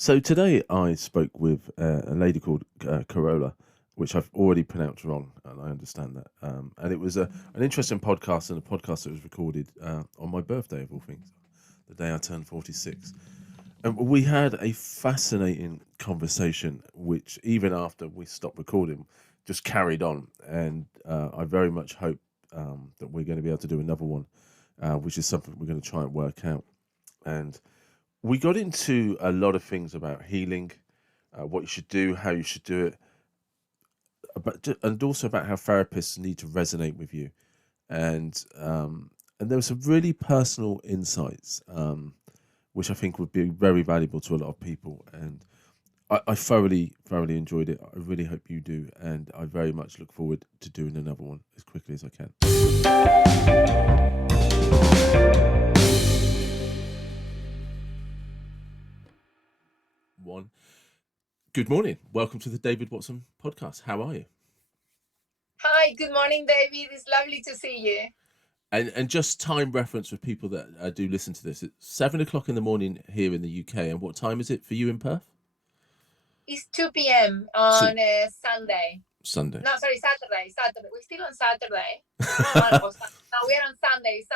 So today I spoke with a lady called Carola, which I've already pronounced wrong, and I understand that. And it was an interesting podcast, and a podcast that was recorded on my birthday, of all things, the day I turned 46. And we had a fascinating conversation, which even after we stopped recording, just carried on. And I very much hope that we're going to be able to do another one, which is something we're going to try and work out. And we got into a lot of things about healing, what you should do, how you should do it, and also about how therapists need to resonate with you. And there were some really personal insights, which I think would be very valuable to a lot of people. And I thoroughly enjoyed it. I really hope you do, and I very much look forward to doing another one as quickly as I can. One. Good morning. Welcome to the David Watson podcast. How are you? Hi, good morning, David. It's lovely to see you. And just time reference for people that do listen to this. It's 7 o'clock in the morning here in the UK. And what time is it for you in Perth? It's 2 p.m. on Sunday. Sunday. No, sorry, Saturday. We're still on Saturday. No, we're on Sunday.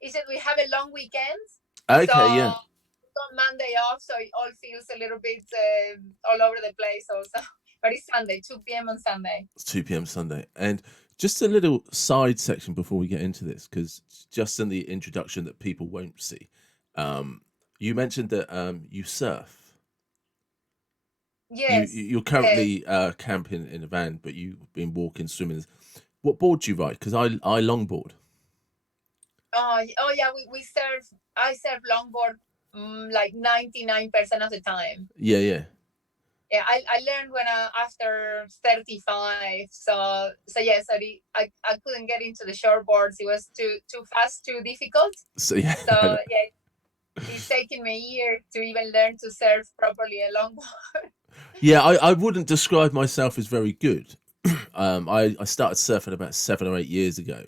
It's that we have a long weekend. Okay, so yeah. On Monday off, so it all feels a little bit all over the place also. But it's Sunday, 2 p.m. on Sunday. It's 2 p.m. Sunday. And just a little side section before we get into this, because just in the introduction that people won't see, you mentioned that you surf. Yes. You're currently camping in a van, but you've been walking, swimming. What board do you ride? Because I longboard. Oh yeah, we surf. I surf longboard like 99% of the time. Yeah. Yeah, I learned when after 35. So yes, I couldn't get into the shortboards. It was too fast, too difficult. So yeah. It's taken me a year to even learn to surf properly a longboard. Yeah, I wouldn't describe myself as very good. I started surfing about 7 or 8 years ago,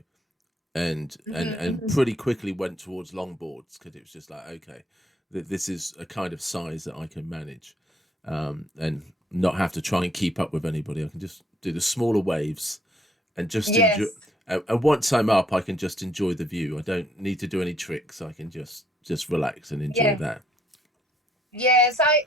and pretty quickly went towards longboards because it was just like, okay, this is a kind of size that I can manage, and not have to try and keep up with anybody. I can just do the smaller waves and just enjoy. And once I'm up, I can just enjoy the view. I don't need to do any tricks. I can just relax and enjoy that. Yes, I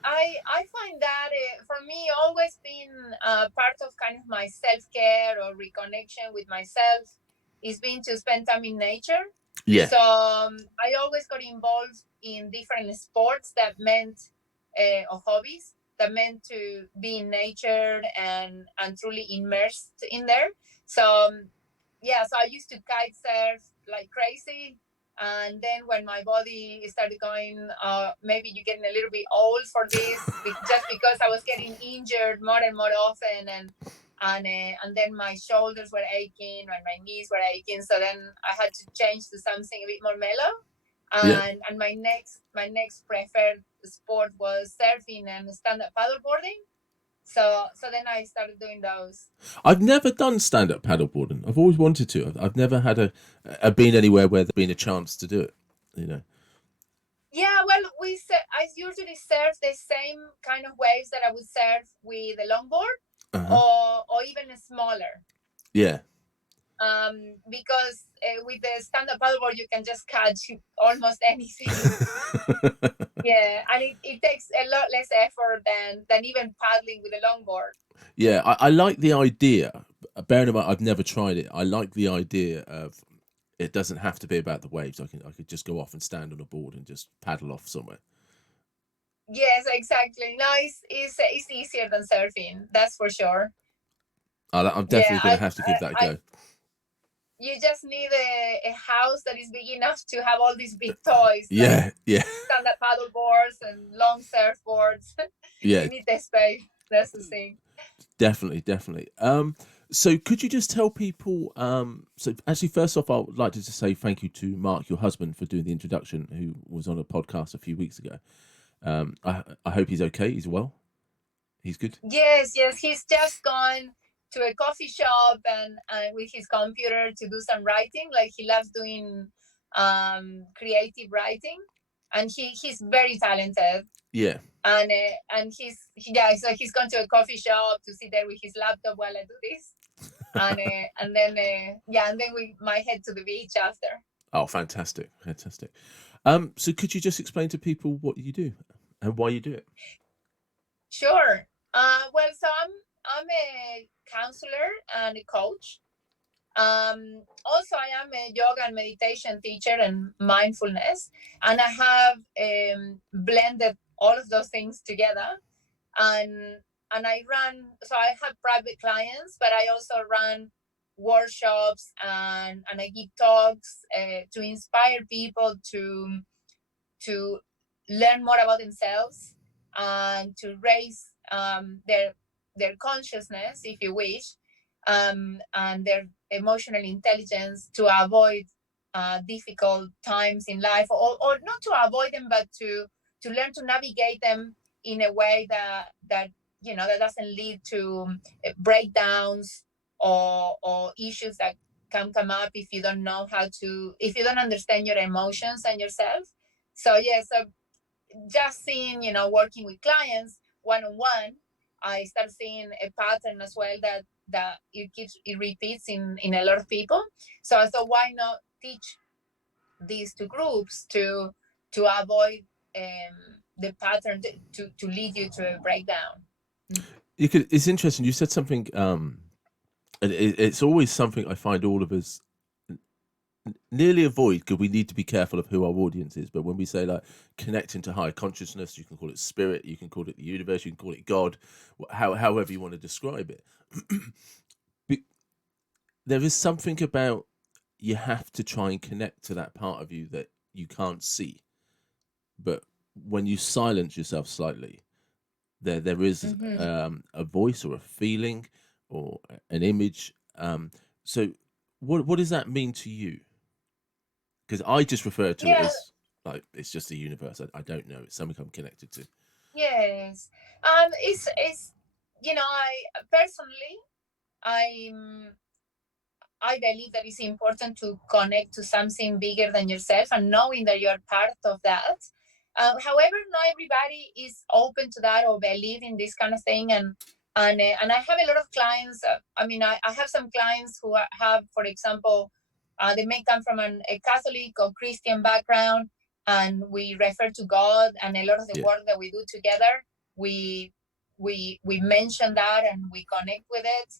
find that for me always been part of kind of my self-care or reconnection with myself is being to spend time in nature. Yeah. So I always got involved in different sports that meant or hobbies that meant to be in nature and truly immersed in there. So so I used to kite surf like crazy. And then when my body started going, maybe you're getting a little bit old for this, just because I was getting injured more and more often, and then my shoulders were aching and my knees were aching. So then I had to change to something a bit more mellow. And my next preferred sport was surfing and stand-up paddleboarding. So then I started doing those. I've never done stand-up paddleboarding. I've always wanted to. I've never had a been anywhere where there's been a chance to do it, you know. Yeah, well, I usually surf the same kind of waves that I would surf with a longboard, or even smaller. Yeah. Because with the stand-up paddleboard, you can just catch almost anything. Yeah, and it takes a lot less effort than even paddling with a longboard. Yeah, I like the idea. Bearing in mind, I've never tried it. I like the idea of it doesn't have to be about the waves. I could just go off and stand on a board and just paddle off somewhere. Yes, exactly. No, it's easier than surfing. That's for sure. I'm definitely going to have to give that a go. You just need a house that is big enough to have all these big toys. Yeah. Stand-up paddle boards and long surfboards. Yeah. You need the space. That's the thing. Definitely. So could you just tell people, so actually first off, I would like to just say thank you to Mark, your husband, for doing the introduction, who was on a podcast a few weeks ago. I hope he's okay. He's well. He's good. Yes. He's just gone to a coffee shop and with his computer to do some writing. Like, he loves doing creative writing, and he's very talented. Yeah. and he's gone to a coffee shop to sit there with his laptop while I do this, and then we might head to the beach after. Oh, fantastic. So could you just explain to people what you do and why you do it? Sure. Well, so I'm a counselor and a coach. Also, I am a yoga and meditation teacher and mindfulness, and I have blended all of those things together. And I run. So I have private clients, but I also run workshops and I give talks to inspire people to learn more about themselves and to raise their consciousness, if you wish, and their emotional intelligence to avoid difficult times in life, or not to avoid them, but to learn to navigate them in a way that that doesn't lead to breakdowns or issues that can come up if you don't know if you don't understand your emotions and yourself. So yeah, so just seeing, working with clients one on one, I start seeing a pattern as well that it repeats in a lot of people. So I thought, why not teach these two groups to avoid the pattern to lead you to a breakdown. It's interesting. You said something. It's always something I find all of us nearly avoid because we need to be careful of who our audience is. But when we say like connecting to higher consciousness, you can call it spirit, you can call it the universe, you can call it God, however you want to describe it. But there is something about you have to try and connect to that part of you that you can't see. But when you silence yourself slightly, there is a voice or a feeling or an image. So what does that mean to you? Because I just refer to it Yeah. as like it's just the universe. I don't know. It's something I'm connected to. Yes. It's I personally, I'm I believe that it's important to connect to something bigger than yourself and knowing that you're part of that. However, not everybody is open to that or believe in this kind of thing. And I have a lot of clients. I have some clients who have, for example, they may come from a Catholic or Christian background, and we refer to God. And a lot of the Yeah. work that we do together, we mention that and we connect with it.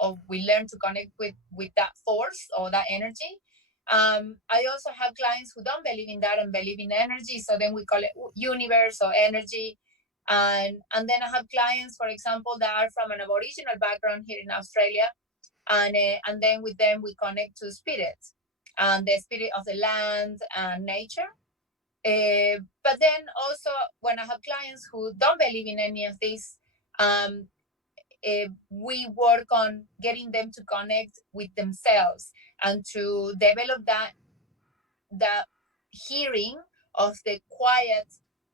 Or we learn to connect with that force or that energy. I also have clients who don't believe in that and believe in energy, so then we call it universe or energy. And then I have clients, for example, that are from an Aboriginal background here in Australia, and then with them we connect to spirit and the spirit of the land and nature. But then also when I have clients who don't believe in any of this, um, we work on getting them to connect with themselves and to develop that hearing of the quiet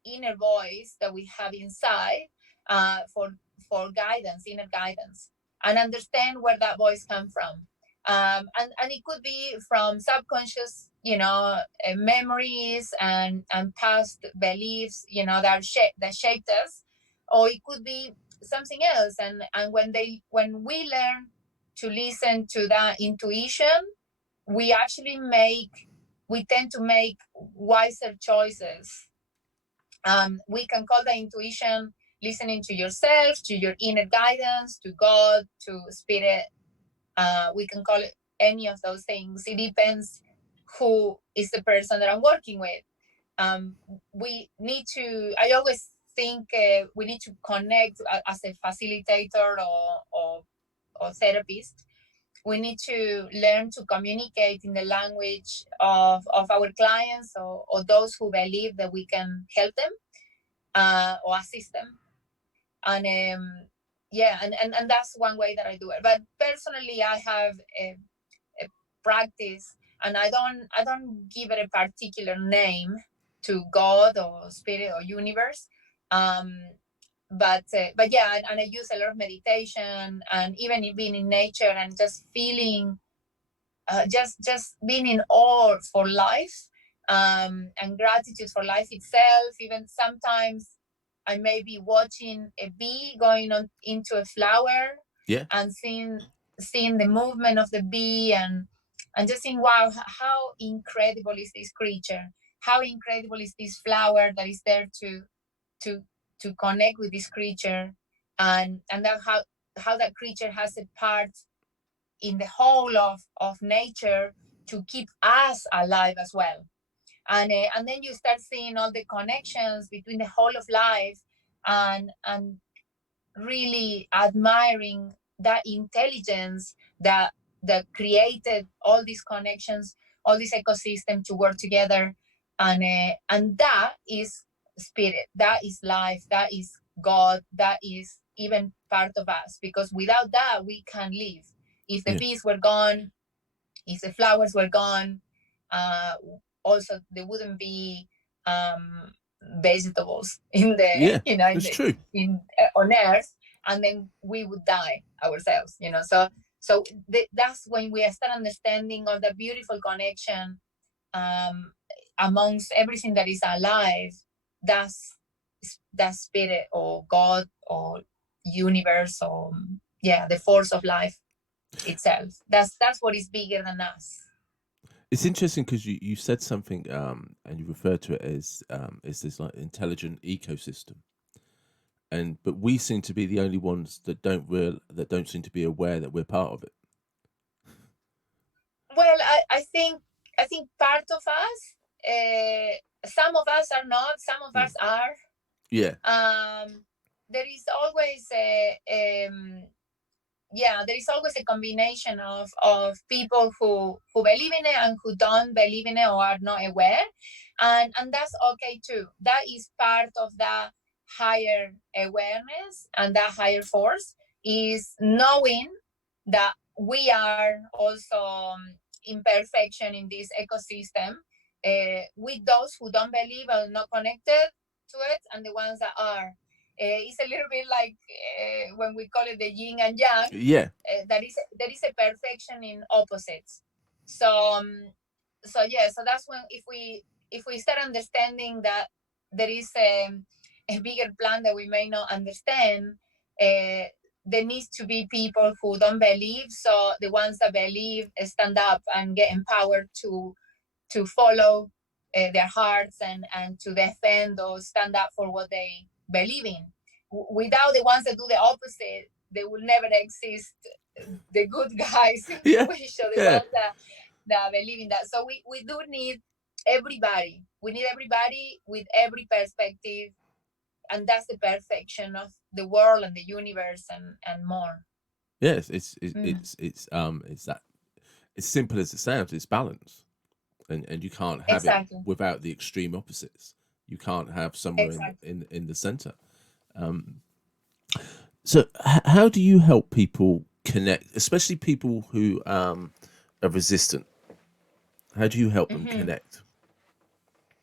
inner voice that we have inside, for guidance, inner guidance, and understand where that voice comes from. And it could be from subconscious, memories and past beliefs, that shaped us, or it could be something else. And when we learn to listen to that intuition, we actually we tend to make wiser choices. We can call that intuition listening to yourself, to your inner guidance, to God, to spirit. We can call it any of those things. It depends who is the person that I'm working with. I always think we need to connect as a facilitator or therapist. We need to learn to communicate in the language of our clients, or those who believe that we can help them, or assist them. And and that's one way that I do it. But personally, I have a practice, and I don't give it a particular name to God or spirit or universe. But yeah, and I use a lot of meditation, and even being in nature and just feeling, just being in awe for life, and gratitude for life itself. Even sometimes I may be watching a bee going on into a flower, Yeah. and seeing the movement of the bee, and just saying, wow, how incredible is this creature? How incredible is this flower that is there to to connect with this creature, and that how that creature has a part in the whole of nature to keep us alive as well. And then you start seeing all the connections between the whole of life, and really admiring that intelligence that created all these connections, all this ecosystem to work together. And that is spirit, that is life, that is God, that is even part of us, because without that we can't live. If the Yeah. bees were gone, if the flowers were gone, uh, also there wouldn't be um, vegetables in the Yeah. in It's the true. in on earth, and then we would die ourselves. That's when we start understanding all the beautiful connection um, amongst everything that is alive. That's that spirit or God or universe, or yeah, the force of life itself. That's what is bigger than us. It's interesting because you said something and you referred to it as this like intelligent ecosystem, but we seem to be the only ones that don't seem to be aware that we're part of it. Well, I think part of us, some of us are not, some of Mm. us are. Yeah. There is always there is always a combination of people who believe in it and who don't believe in it or are not aware, and that's okay too. That is part of the higher awareness, and that higher force is knowing that we are also imperfection in this ecosystem, with those who don't believe or not connected to it, and the ones that are. It's a little bit like when we call it the yin and yang. Yeah. There is a perfection in opposites. So that's when, if we start understanding that there is a bigger plan that we may not understand, uh, there needs to be people who don't believe, so the ones that believe stand up and get empowered to follow their hearts, and to defend or stand up for what they believe in. Without the ones that do the opposite, they will never exist, the good guys, if you Yeah. wish, or the Yeah. ones that believe in that. So we do need everybody. We need everybody with every perspective, and that's the perfection of the world and the universe, and more. Yes. Mm. It's that it's simple as it sounds. It's balance, and you can't have it Exactly. without the extreme opposites. You can't have somewhere Exactly. in the center. So, how do you help people connect, especially people who are resistant? How do you help them Hmm. connect?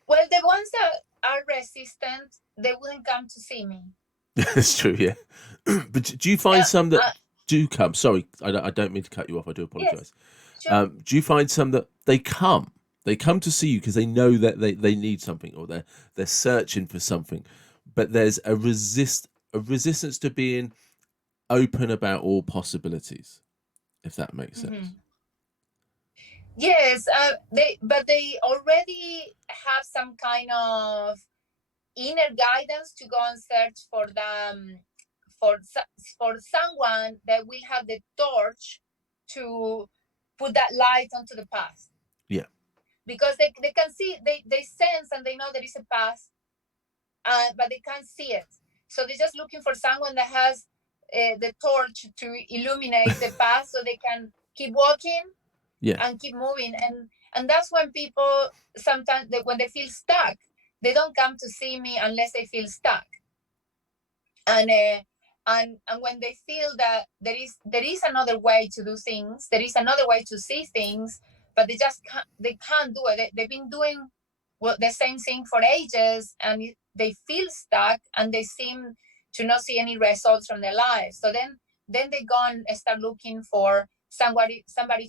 Well, the ones that are resistant, they wouldn't come to see me. That's true, yeah. But do you Uh, find some that uh, do come? Sorry, I don't mean to cut you off. I do yes, apologize. sure. Do you find some that they come to see you because they know that they need something, or they're searching for something, but there's a resistance to being open about all possibilities, if that makes sense. Hmm. Yes, they already have some kind of inner guidance to go and search for them, for someone that will have the torch to put that light onto the path, Yeah, because they can see, they sense and they know there is a path, but they can't see it. So they're just looking for someone that has the torch to illuminate the path, so they can keep walking yeah, and keep moving. And that's when people sometimes when they feel stuck, they don't come to see me unless they feel stuck. And uh, and and when they feel that there is another way to do things, there is another way to see things, but they can't do it. They've been doing the same thing for ages, and they feel stuck, and they seem to not see any results from their lives. So then they go and start looking for somebody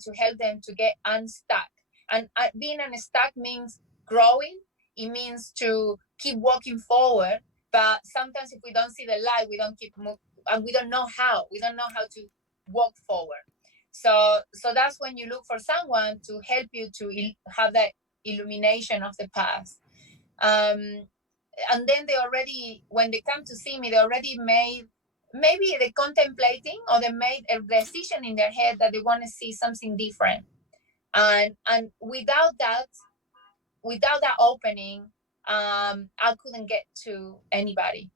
to help them to get unstuck. And being unstuck means growing. It means to keep walking forward. But sometimes if we don't see the light, we don't keep and we don't know how. We don't know how to walk forward. So that's when you look for someone to help you to have that illumination of the past. And then they already, when they come to see me, they already made, maybe they're contemplating, or they made a decision in their head that they want to see something different. And without that opening, I couldn't get to anybody.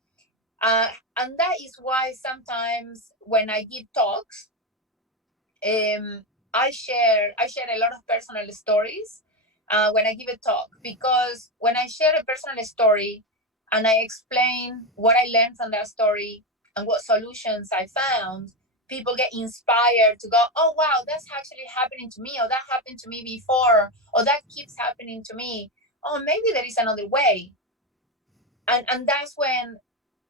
And that is why sometimes when I give talks, I share a lot of personal stories when I give a talk, because when I share a personal story and I explain what I learned from that story and what solutions I found, people get inspired to go, oh wow, that's actually happening to me, or that happened to me before, or that keeps happening to me. Oh, maybe there is another way. And that's when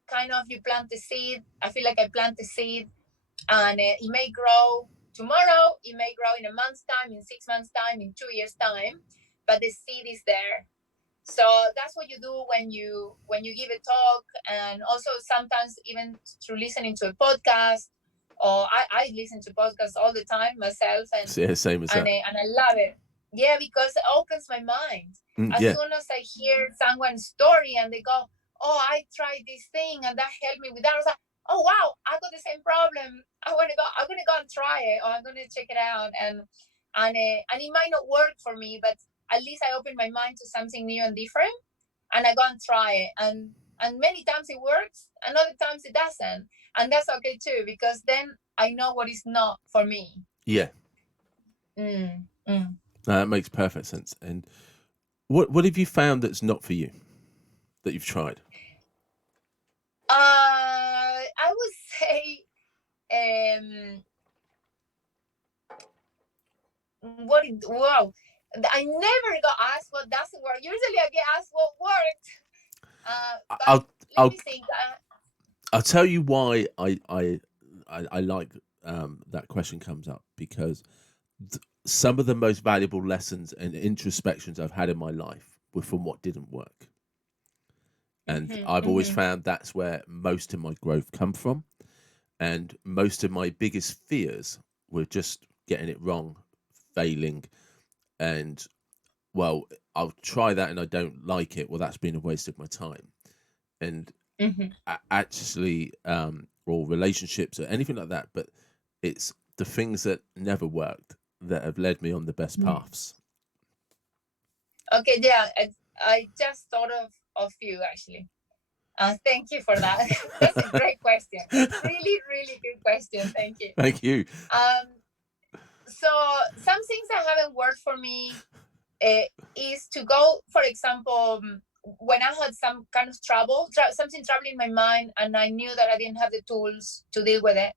kind of you plant the seed. I feel like I plant the seed, and it may grow tomorrow, it may grow in a month's time, in 6 months' time, in 2 years' time, but the seed is there. So that's what you do when you give a talk, and also sometimes even through listening to a podcast. Or I listen to podcasts all the time myself, and Yeah, same as that. and I love it. Yeah, because it opens my mind. As Yeah. soon as I hear someone's story and they go, "Oh, I tried this thing and that helped me with that," I was like, "Oh wow, I got the same problem. I'm gonna go and try it, or I'm gonna check it out." And it might not work for me, but at least I open my mind to something new and different, and I go and try it. And many times it works, and other times it doesn't, and that's okay too, because then I know what is not for me. Yeah. That makes perfect sense. And what have you found that's not for you, that you've tried? I would say, wow, I never got asked what doesn't work. Usually I get asked what worked. But I'll let I'll me think. I'll tell you why I like that question comes up, because some of the most valuable lessons and introspections I've had in my life were from what didn't work. And I've always found that's where most of my growth come from. And most of my biggest fears were just getting it wrong, failing, and, well, I'll try that and I don't like it. Well, that's been a waste of my time. And actually, or relationships or anything like that, but it's the things that never worked that have led me on the best paths. Okay, yeah, I just thought of you actually. Thank you for that. That's a great question. Really, really good question. Thank you. Thank you. So some things that haven't worked for me is to go, for example, when I had some kind of trouble, something troubling my mind, and I knew that I didn't have the tools to deal with it,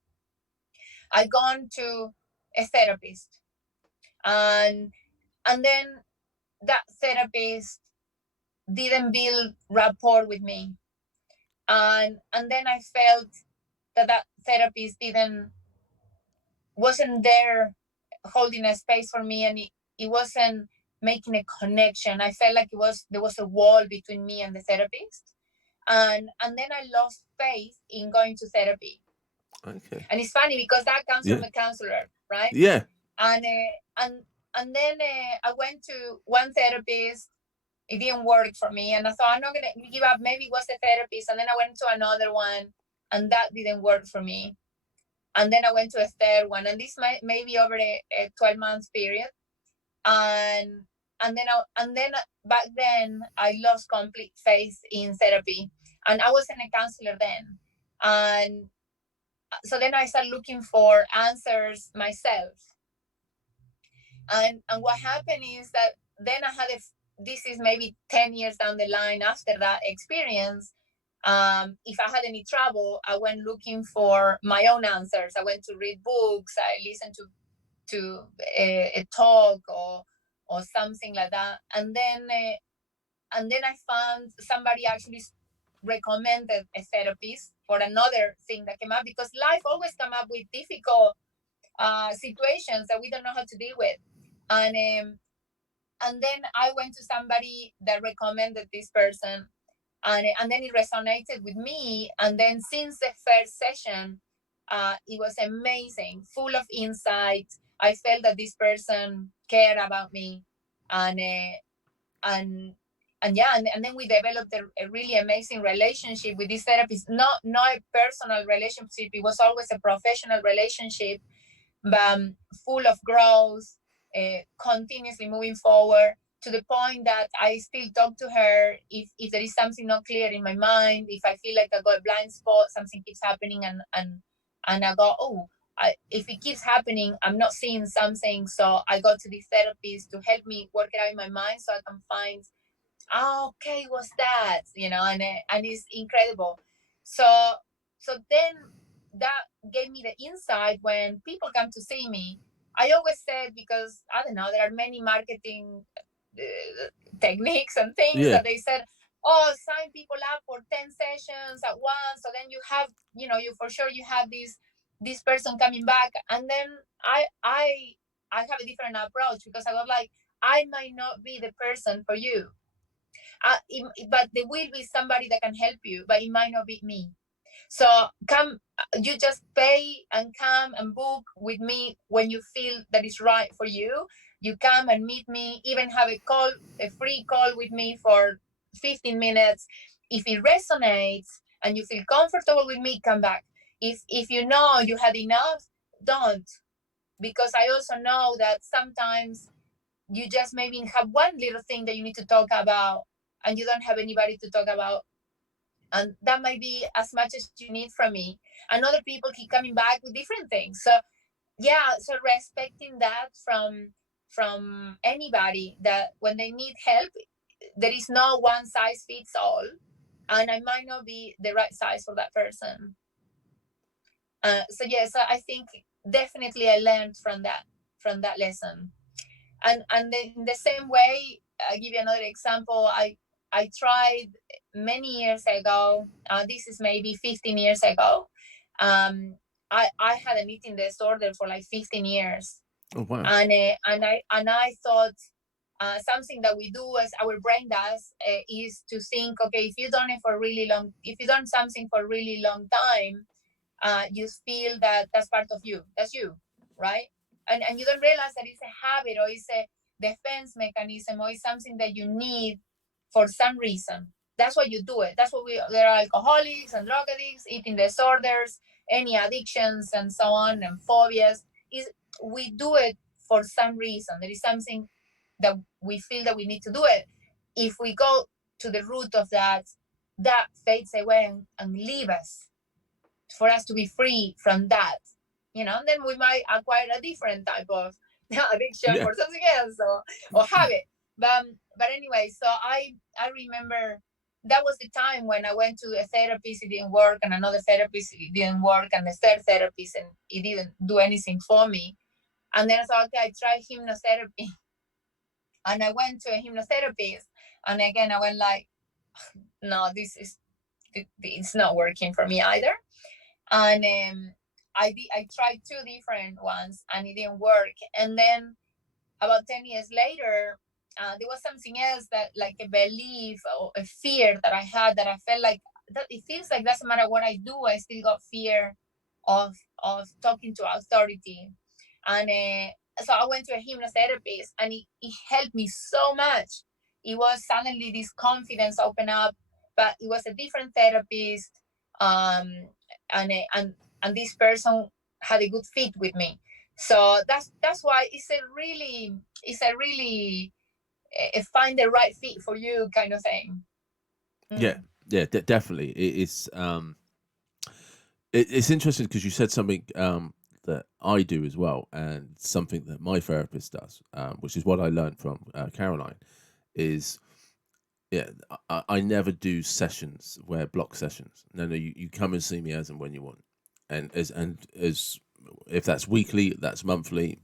I gone to a therapist, and then that therapist didn't build rapport with me, and then I felt that therapist wasn't there holding a space for me, and it wasn't making a connection. I felt like there was a wall between me and the therapist, and then I lost faith in going to therapy. Okay. And it's funny because that comes Yeah. from a counselor, right? Yeah. And then I went to one therapist. It didn't work for me, and I thought I'm not gonna give up. Maybe it was the therapist, and then I went to another one, and that didn't work for me. And then I went to a third one, and this maybe over a 12 months period. And then back then I lost complete faith in therapy, and I wasn't a counselor then. And so then I started looking for answers myself. And what happened is that then I had this is maybe 10 years down the line after that experience. If I had any trouble, I went looking for my own answers. I went to read books. I listened to a talk or something like that. And then I found somebody actually recommended a therapist for another thing that came up, because life always come up with difficult situations that we don't know how to deal with. And And then I went to somebody that recommended this person, and then it resonated with me. And then since the first session, it was amazing, full of insight. I felt that this person cared about me, and and yeah, and then we developed a really amazing relationship with this therapist. Not a personal relationship; it was always a professional relationship, but full of growth, continuously moving forward, to the point that I still talk to her if there is something not clear in my mind, if I feel like I got a blind spot, something keeps happening, and I go, oh, if it keeps happening, I'm not seeing something. So I go to this therapist to help me work it out in my mind so I can find, okay, what's that, and it's incredible. So so then that gave me the insight. When people come to see me, I always said, because I don't know, there are many marketing techniques and things Yeah, that they said, oh, sign people up for 10 sessions at once, so then you have, you for sure you have this person coming back. And then I have a different approach, because I was like, I might not be the person for you, but there will be somebody that can help you, but it might not be me. So come, you just pay and come and book with me when you feel that is right for you. You come and meet me, even have a free call with me for 15 minutes. If it resonates and you feel comfortable with me, come back. If you know you had enough, don't. Because I also know that sometimes you just maybe have one little thing that you need to talk about, and you don't have anybody to talk about, and that might be as much as you need from me. And other people keep coming back with different things. So yeah, so respecting that from anybody, that when they need help, there is no one size fits all, and I might not be the right size for that person. So yes, I think definitely I learned from that lesson. And in the same way, I'll give you another example. I tried many years ago. This is maybe 15 years ago. Um, I had an eating disorder for like 15 years, oh wow, and I thought, something that we do, as our brain does, is to think, okay, if you've done something for a really long time, you feel that that's part of you. That's you, right? And you don't realize that it's a habit, or it's a defense mechanism, or it's something that you need for some reason. That's why you do it. That's what there are alcoholics and drug addicts, eating disorders, any addictions, and so on, and phobias. Is We do it for some reason. There is something that we feel that we need to do it. If we go to the root of that, that fades away and leave us, for us to be free from that, and then we might acquire a different type of addiction yeah, for something else, or habit. But anyway, so I remember that was the time when I went to a therapist, it didn't work, and another therapist, it didn't work, and the third therapist, and it didn't do anything for me. And then I thought, okay, I tried hypnotherapy, and I went to a hypnotherapist, and again I went like, no, it's not working for me either. And I tried two different ones, and it didn't work. And then about 10 years later, there was something else, that like a belief or a fear that I had, that I felt like that it feels like doesn't matter what I do, I still got fear of talking to authority. And so I went to a hypnotherapist, and it helped me so much. It was suddenly this confidence open up, but it was a different therapist. um and and this person had a good fit with me. So that's why it's a really find the right fit for you kind of thing. yeah, Mm. yeah, definitely. It's interesting because you said something that I do as well, and something that my therapist does, which is what I learned from Caroline. Is yeah, I never do sessions where block sessions. No, no, you come and see me as and when you want, and as if that's weekly, that's monthly,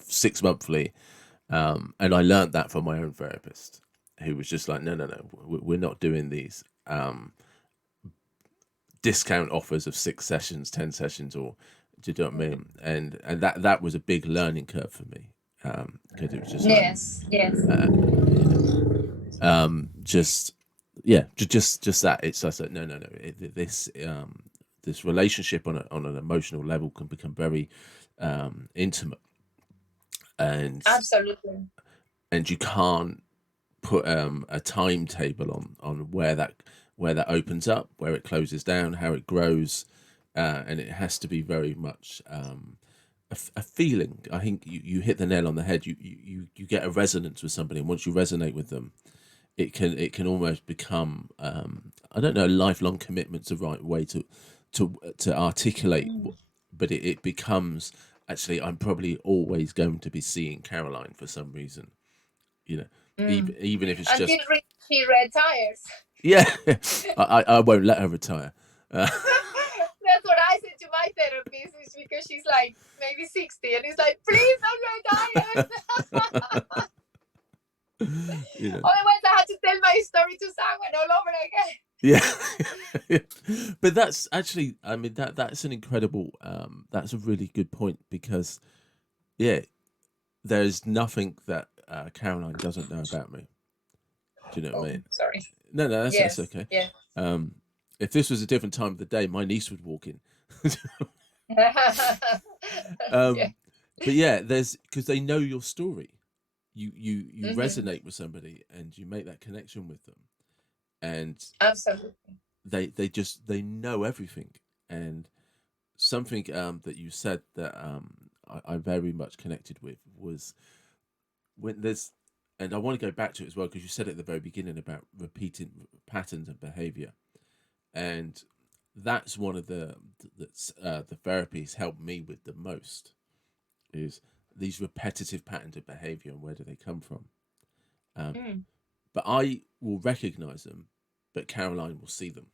6 monthly, and I learned that from my own therapist, who was just like, no, no, no, we're not doing these discount offers of 6 sessions, 10 sessions, or do you know what I mean? And that was a big learning curve for me. because it was just like, Yes, yes. you know, just yeah, just that. It's I said no, no, no. This relationship on an emotional level can become very intimate, and Absolutely. you can't put a timetable on where that opens up, where it closes down, how it grows, and it has to be very much a feeling. I think you hit the nail on the head. You get a resonance with somebody, and once you resonate with them, it can almost become I don't know, lifelong commitment's the right way to articulate, Mm. but it becomes actually I'm probably always going to be seeing Caroline for some reason, you know, Mm. even if it's Until just she retires. yeah. I won't let her retire. That's what I said to my therapist, is because she's like maybe 60, and it's like, please don't retire. You know, Otherwise, I had to tell my story to someone all over again. yeah. But that's actually, I mean, that's an incredible that's a really good point, because yeah, there's nothing that Caroline doesn't know about me. Do you know what Oh, I mean? sorry. No, that's Yes, okay. yes. Um, if this was a different time of the day, my niece would walk in. Yeah. But yeah, there's because they know your story. You Hmm. resonate with somebody, and you make that connection with them, and Absolutely. they know everything. And something that you said that I very much connected with was when there's, and I want to go back to it as well, because you said at the very beginning about repeating patterns of behavior, and that's one of the therapies helped me with the most, is these repetitive patterns of behavior, and where do they come from. um, Mm. but I will recognize them, but Caroline will see them,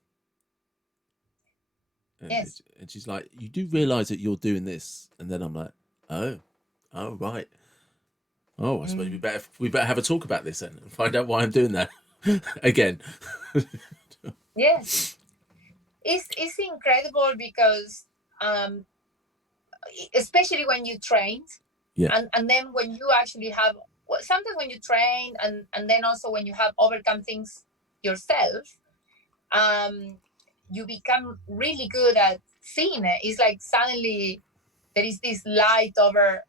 and Yes. and she's like, you do realize that you're doing this, and then I'm like, oh, oh right, oh, I suppose Mm. we better have a talk about this then and find out why I'm doing that again. Yes. It's incredible because um especially when you trained, Yeah, and then when you actually have, well, sometimes when you train, and then also when you have overcome things yourself, um you become really good at seeing it. It's like suddenly there is this light over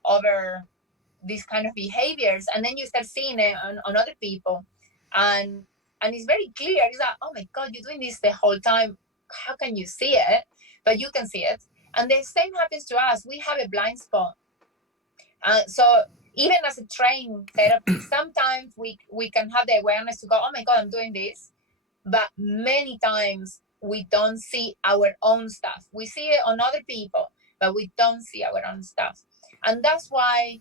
these kind of behaviors, and then you start seeing it on other people, and it's very clear. It's like, oh my god, you're doing this the whole time. How can you see it? But you can see it. And the same happens to us. We have a blind spot. So even as a trained therapist, sometimes we can have the awareness to go, oh my god, I'm doing this. But many times we don't see our own stuff. We see it on other people, but we don't see our own stuff. And that's why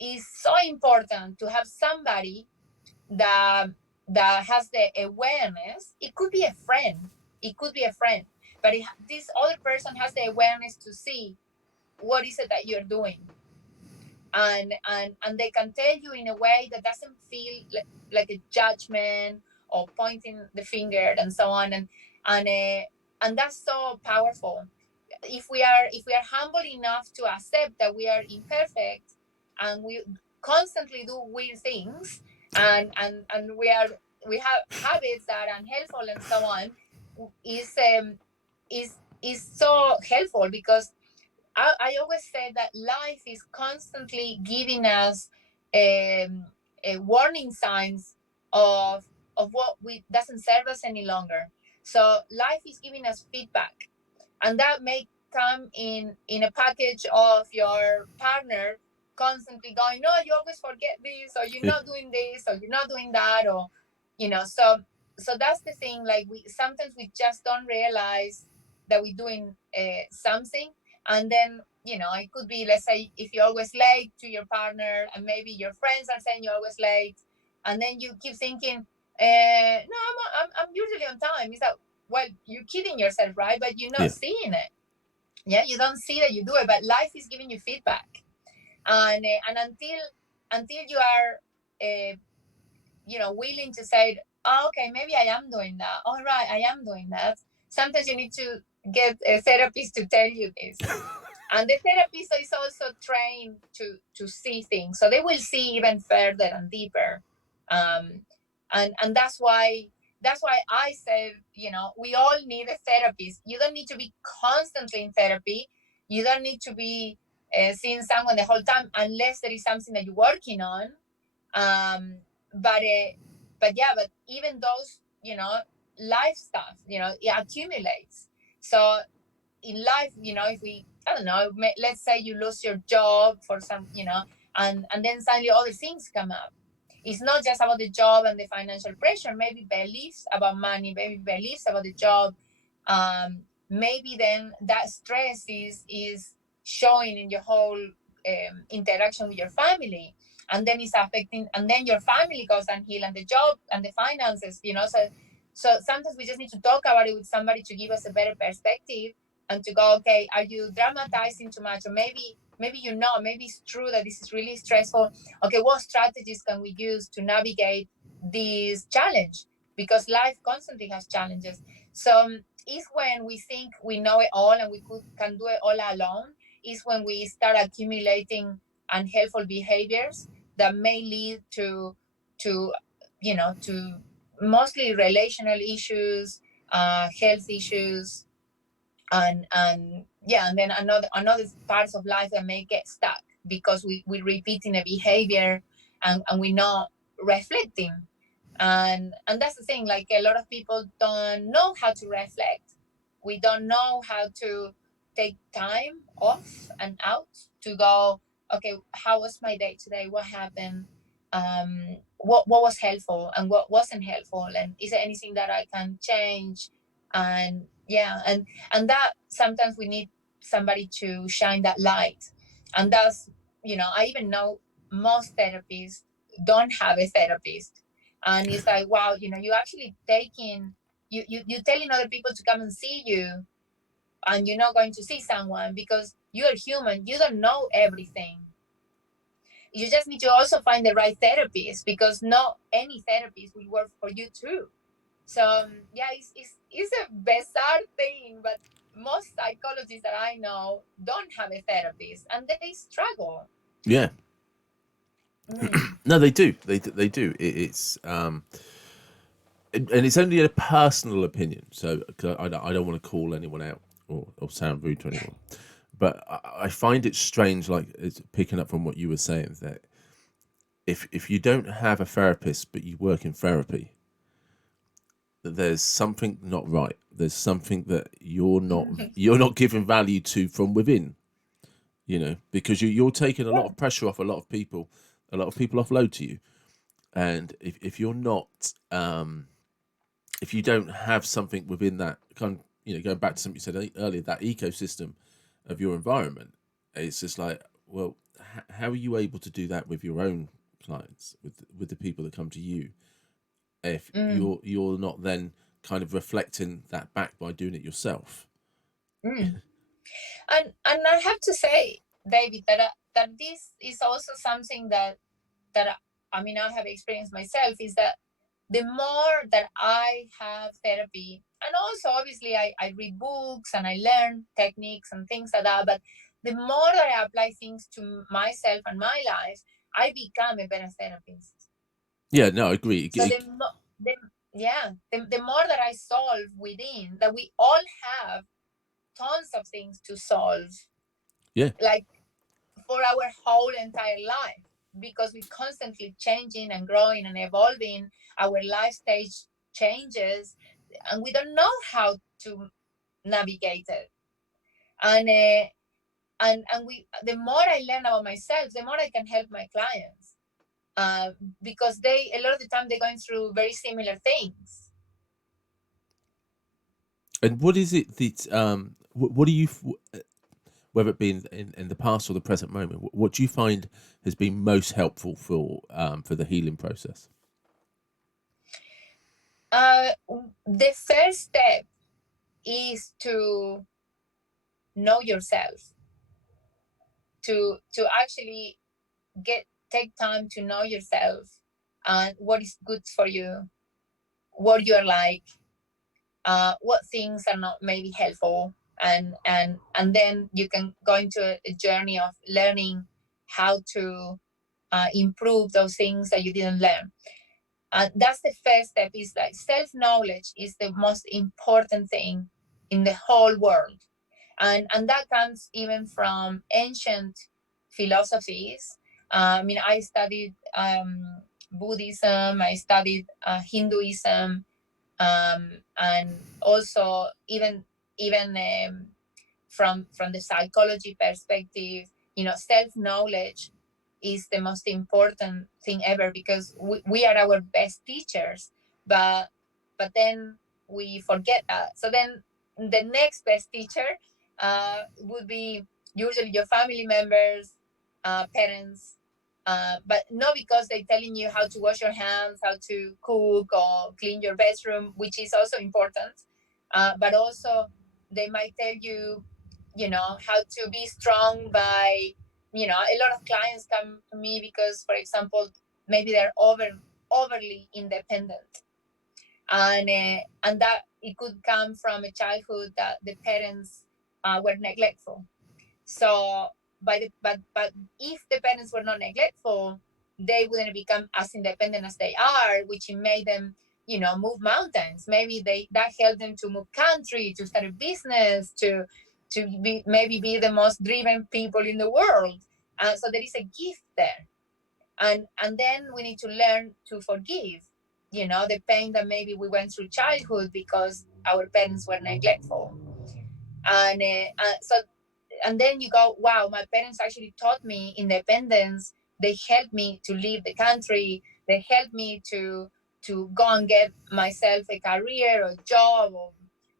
it's so important to have somebody that has the awareness. It could be a friend. It could be a friend, but this other person has the awareness to see what is it that you're doing, and they can tell you in a way that doesn't feel like a judgment or pointing the finger and so on, and that's so powerful. If we are humble enough to accept that we are imperfect, and we constantly do weird things, and we have habits that are unhelpful and so on, is is so helpful, because I always say that life is constantly giving us um, warning signs of what we doesn't serve us any longer. So life is giving us feedback, and that may come in a package of your partner constantly going, no, you always forget this, or you're yeah, not doing this, or you're not doing that, or so that's the thing. Like, we sometimes we just don't realize that we're doing something. And then, it could be, let's say, if you're always late to your partner, and maybe your friends are saying you're always late, and then you keep thinking, no, I'm usually on time. It's like, well, you're kidding yourself, right? But you're not yeah, seeing it. Yeah, you don't see that you do it, but life is giving you feedback. And until you are willing to say, oh, okay, maybe I am doing that. All right, I am doing that. Sometimes you need to get a therapist to tell you this. And the therapist is also trained to see things, so they will see even further and deeper. And that's why I said, we all need a therapist. You don't need to be constantly in therapy. You don't need to be seeing someone the whole time unless there is something that you're working on. um but but even those, life stuff, it accumulates. So in life, if we, I don't know, let's say you lose your job for some, and then suddenly other things come up. It's not just about the job and the financial pressure. Maybe beliefs about money, maybe beliefs about the job. Maybe then that stress is showing in your whole interaction with your family, and then it's affecting, and then your family goes downhill, and the job and the finances. So sometimes we just need to talk about it with somebody to give us a better perspective, and to go, okay, are you dramatizing too much? Or maybe maybe it's true that this is really stressful. Okay, what strategies can we use to navigate this challenge? Because life constantly has challenges. So is when we think we know it all and we can do it all alone, is when we start accumulating unhelpful behaviors that may lead to to mostly relational issues, health issues, and yeah, and then another parts of life that may get stuck because we repeating a behavior, and we're not reflecting. And that's the thing, like, a lot of people don't know how to reflect. We don't know how to take time off and out to go, okay, how was my day today, what happened, what was helpful and what wasn't helpful, and is there anything that I can change? And yeah, and that sometimes we need somebody to shine that light. And that's, I even know most therapists don't have a therapist. And it's like, wow, you actually taking, you telling other people to come and see you, and you're not going to see someone because you're human, you don't know everything. You just need to also find the right therapist, because not any therapist will work for you too. So yeah, it's a bizarre thing, but most psychologists that I know don't have a therapist, and they struggle. Yeah. Mm. No, they do. They do. It's and it's only a personal opinion. So 'cause I don't want to call anyone out or sound rude to anyone, but I find it strange. Like, it's picking up from what you were saying, that if you don't have a therapist but you work in therapy, that there's something not right. There's something that you're not giving value to from within. Because you're taking a lot Yeah. of pressure off a lot of people. A lot of people offload to you, and if you're not if you don't have something within that kind of, going back to something you said earlier, that ecosystem of your environment, it's just like, well, how are you able to do that with your own clients, with the people that come to you, if Mm. you're not then kind of reflecting that back by doing it yourself? Mm. And I have to say, David, that this is also something that I mean, I have experienced myself, is that the more that I have therapy, and also obviously I read books and I learn techniques and things like that, but the more that I apply things to myself and my life, I become a better therapist. Yeah, no, I agree. So the more that I solve within, that we all have tons of things to solve, Yeah. like, for our whole entire life, because we're constantly changing and growing and evolving. Our life stage changes, and we don't know how to navigate it. And uh, and and we the more I learn about myself, the more I can help my clients, uh, because they, a lot of the time, they're going through very similar things. And what is it that what do you, whether it be in the past or the present moment, what do you find has been most helpful for the healing process? uh, the first step is to know yourself, to actually get take time to know yourself, and what is good for you, what you're like, what things are not maybe helpful. and then you can go into a journey of learning how to improve those things that you didn't learn. And that's the first step. Is like self-knowledge is the most important thing in the whole world. And that comes even from ancient philosophies. I mean, I studied Buddhism, I studied Hinduism, and also even from the psychology perspective, self-knowledge is the most important thing ever, because we are our best teachers, but then we forget that. So then the next best teacher would be usually your family members, parents, but not because they're telling you how to wash your hands, how to cook or clean your bedroom, which is also important, but also they might tell you, how to be strong by, a lot of clients come to me because, for example, maybe they're overly independent, and that it could come from a childhood that the parents were neglectful. So, but if the parents were not neglectful, they wouldn't become as independent as they are, which made them, move mountains. Maybe that helped them to move country, to start a business, to be maybe be the most driven people in the world. So there is a gift there, and then we need to learn to forgive. The pain that maybe we went through childhood because our parents were neglectful, and and then you go, wow, my parents actually taught me independence. They helped me to leave the country. They helped me to go and get myself a career or job or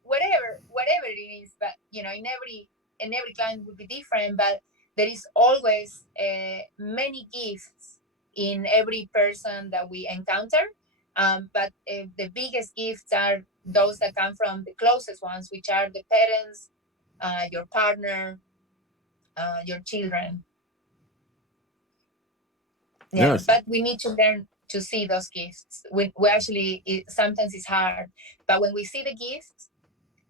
whatever it is. But in every client would be different, but there is always many gifts in every person that we encounter. But the biggest gifts are those that come from the closest ones, which are the parents, your partner, your children. Yeah, Yes. but we need to learn to see those gifts. We actually, sometimes it's hard, but when we see the gifts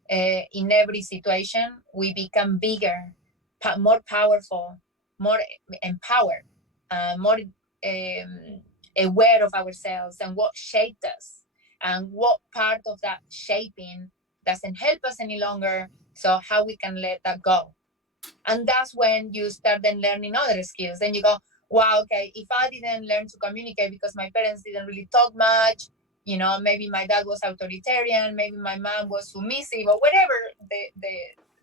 in every situation, we become bigger, more powerful, more empowered, more aware of ourselves and what shaped us, and what part of that shaping doesn't help us any longer. So how we can let that go. And that's when you start then learning other skills. Then you go, wow, okay, if I didn't learn to communicate because my parents didn't really talk much, maybe my dad was authoritarian, maybe my mom was submissive, or whatever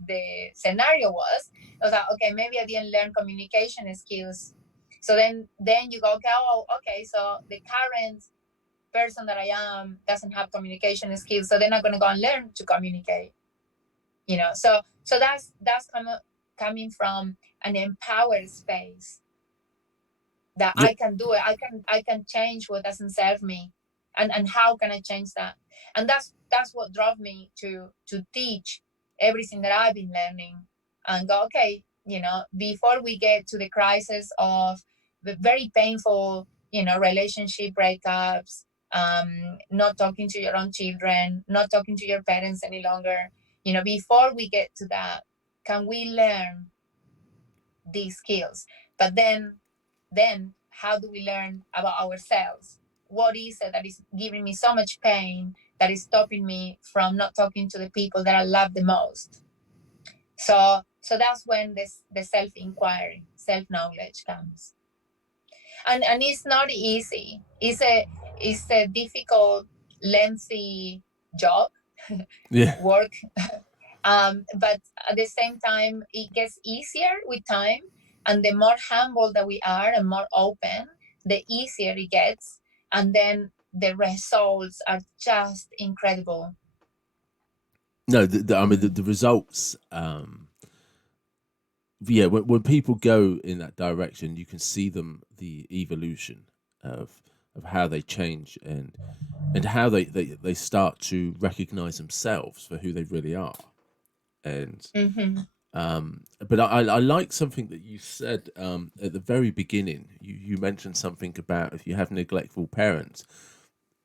the scenario was, I was like, okay, maybe I didn't learn communication skills. So then you go, okay, okay, so the current person that I am doesn't have communication skills, so they're not going to go and learn to communicate. So that's coming from an empowered space, that Yeah. I can do it. I can change what doesn't serve me, and how can I change that? And that's what drove me to teach everything that I've been learning, and go, okay, before we get to the crisis of the very painful, relationship breakups, not talking to your own children, not talking to your parents any longer, before we get to that, can we learn these skills? But then how do we learn about ourselves? What is it that is giving me so much pain, that is stopping me from not talking to the people that I love the most? So that's when the self-inquiry, self-knowledge comes. And it's not easy. It's a difficult, lengthy job, Yeah. work. But at the same time, it gets easier with time. And the more humble that we are and more open, the easier it gets. And then the results are just incredible. No, I mean Mm. the results. Yeah, when people go in that direction, you can see the evolution of how they change and how they start to recognize themselves for who they really are. And Mm-hmm. but I like something that you said at the very beginning. You mentioned something about if you have neglectful parents,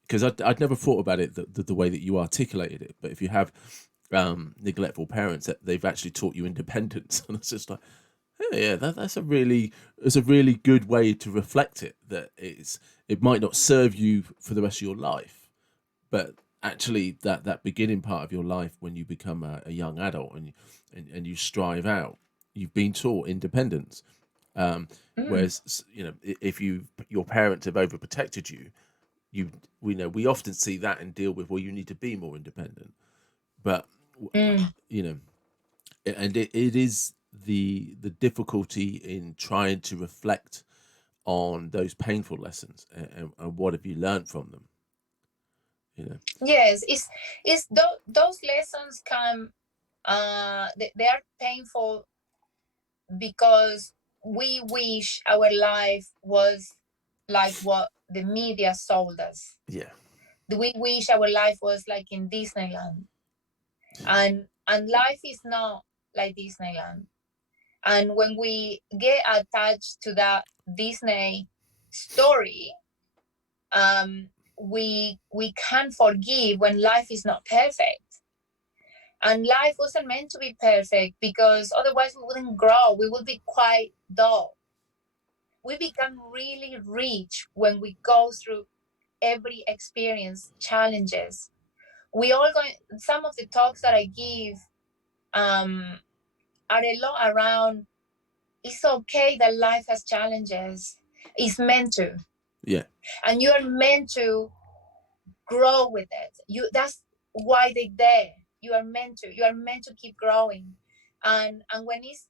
because I'd never thought about it the way that you articulated it. But if you have neglectful parents, that they've actually taught you independence. And it's just like, yeah, that's a really good way to reflect it. That it might not serve you for the rest of your life, but actually that beginning part of your life when you become a young adult and you strive out, you've been taught independence. Um, Mm, Whereas if your parents have overprotected you, we often see that and deal with, well, you need to be more independent. But mm. you know, and it is the difficulty in trying to reflect on those painful lessons, and what have you learned from them. Yes, those lessons come. They are painful because we wish our life was like what the media sold us. Yeah, We wish our life was like in Disneyland, and life is not like Disneyland. And when we get attached to that Disney story, we can't forgive when life is not perfect. And life wasn't meant to be perfect because otherwise we wouldn't grow. We would be quite dull. We become really rich when we go through every experience, challenges. We all going. Some of the talks that I give um, are a lot around. It's okay that life has challenges. It's meant to, yeah, and you are meant to grow with it. That's why they're there. You are meant to keep growing. And when it's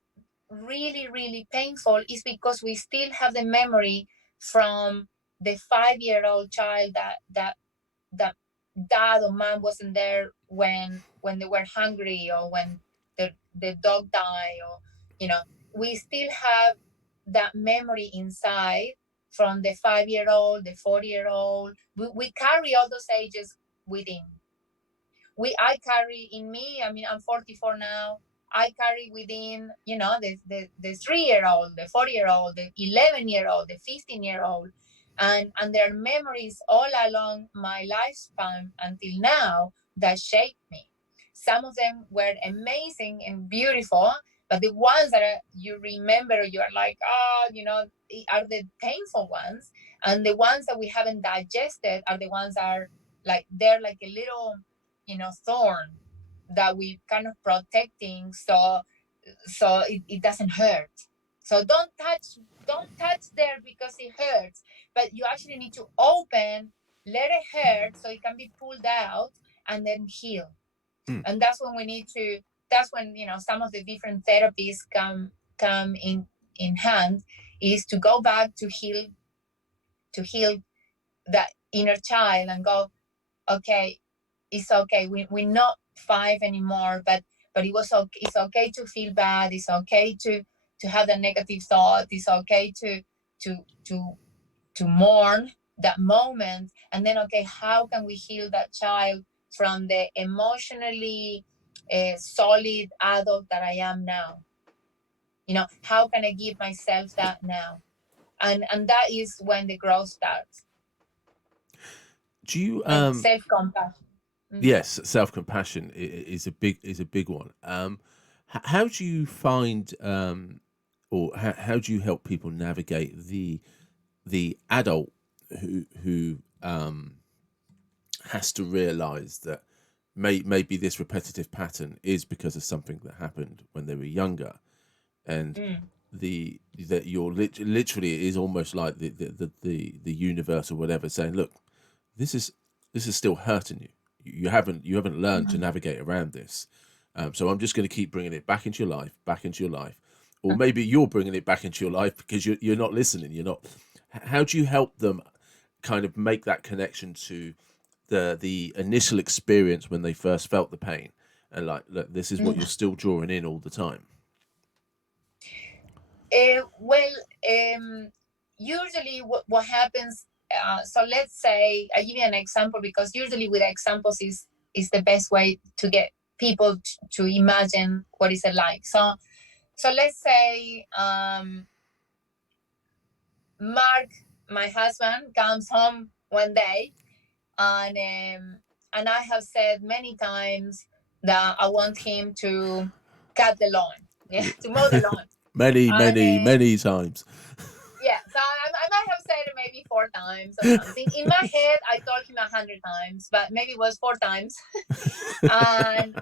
really, really painful, it's because we still have the memory from the 5-year-old child that dad or mom wasn't there when they were hungry, or when the dog died, or we still have that memory inside from the 5-year-old, the 4-year-old. We carry all those ages within. I carry in me, I mean, I'm 44 now. I carry within, the 3-year-old, the 4-year-old, the 11-year-old, the 15-year-old. And there are memories all along my lifespan until now that shaped me. Some of them were amazing and beautiful, but the ones that you remember, you're like, oh, are the painful ones. And the ones that we haven't digested are the ones that are like, they're like a little, thorn that we kind of protecting, so it doesn't hurt. So don't touch there because it hurts, but you actually need to open, let it hurt so it can be pulled out and then heal. mm, And that's when some of the different therapies come in hand, is to go back to heal that inner child and go, okay, it's okay. We're not 5 anymore, but it was okay. It's okay to feel bad. It's okay to have the negative thought. It's okay to to to mourn that moment. And then, okay, how can we heal that child from the emotionally solid adult that I am now? How can I give myself that now? And that is when the growth starts. do you And self-compassion. Mm. yes, self-compassion is a big one. How do you find, or how do you help people navigate the adult who has to realize that maybe this repetitive pattern is because of something that happened when they were younger, and Mm. that you're literally, it is almost like the universe or whatever saying, look, this is still hurting you. You haven't learned to Mm. navigate around this. So I'm just going to keep bringing it back into your life, or maybe you're bringing it back into your life because you're not listening. You're not. How do you help them kind of make that connection to the initial experience when they first felt the pain, and like, look, this is what Mm. you're still drawing in all the time. Well, usually what happens, so let's say I give you an example, because usually with examples is the best way to get people to imagine what is it like. So let's say Mark, my husband, comes home one day, and I have said many times, that I want him to cut the lawn, yeah, Yeah. to mow the lawn. Many, And many, many times. yeah, so I might have said it maybe 4 times or something. In my head, I told him 100 times, but maybe it was 4 times. And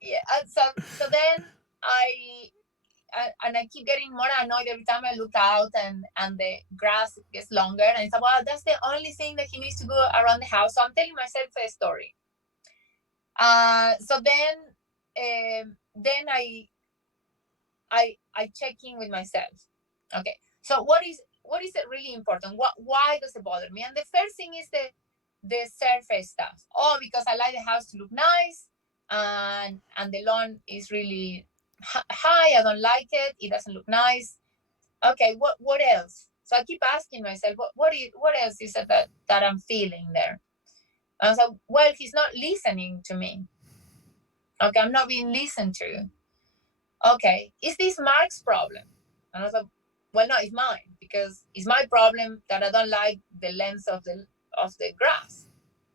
yeah, so then and I keep getting more annoyed every time I look out, and the grass gets longer. And I thought, well, that's the only thing that he needs to go around the house. So I'm telling myself a story. So then I check in with myself. Okay, so what is it really important? Why does it bother me? And the first thing is the surface stuff. Oh, because I like the house to look nice, and the lawn is really high. I don't like it. It doesn't look nice. Okay, what else? So I keep asking myself, what else is it that I'm feeling there? And I was like, well, he's not listening to me. Okay, I'm not being listened to. Okay, is this Mark's problem? And I was like, well, no, it's mine, because it's my problem that I don't like the length of the grass.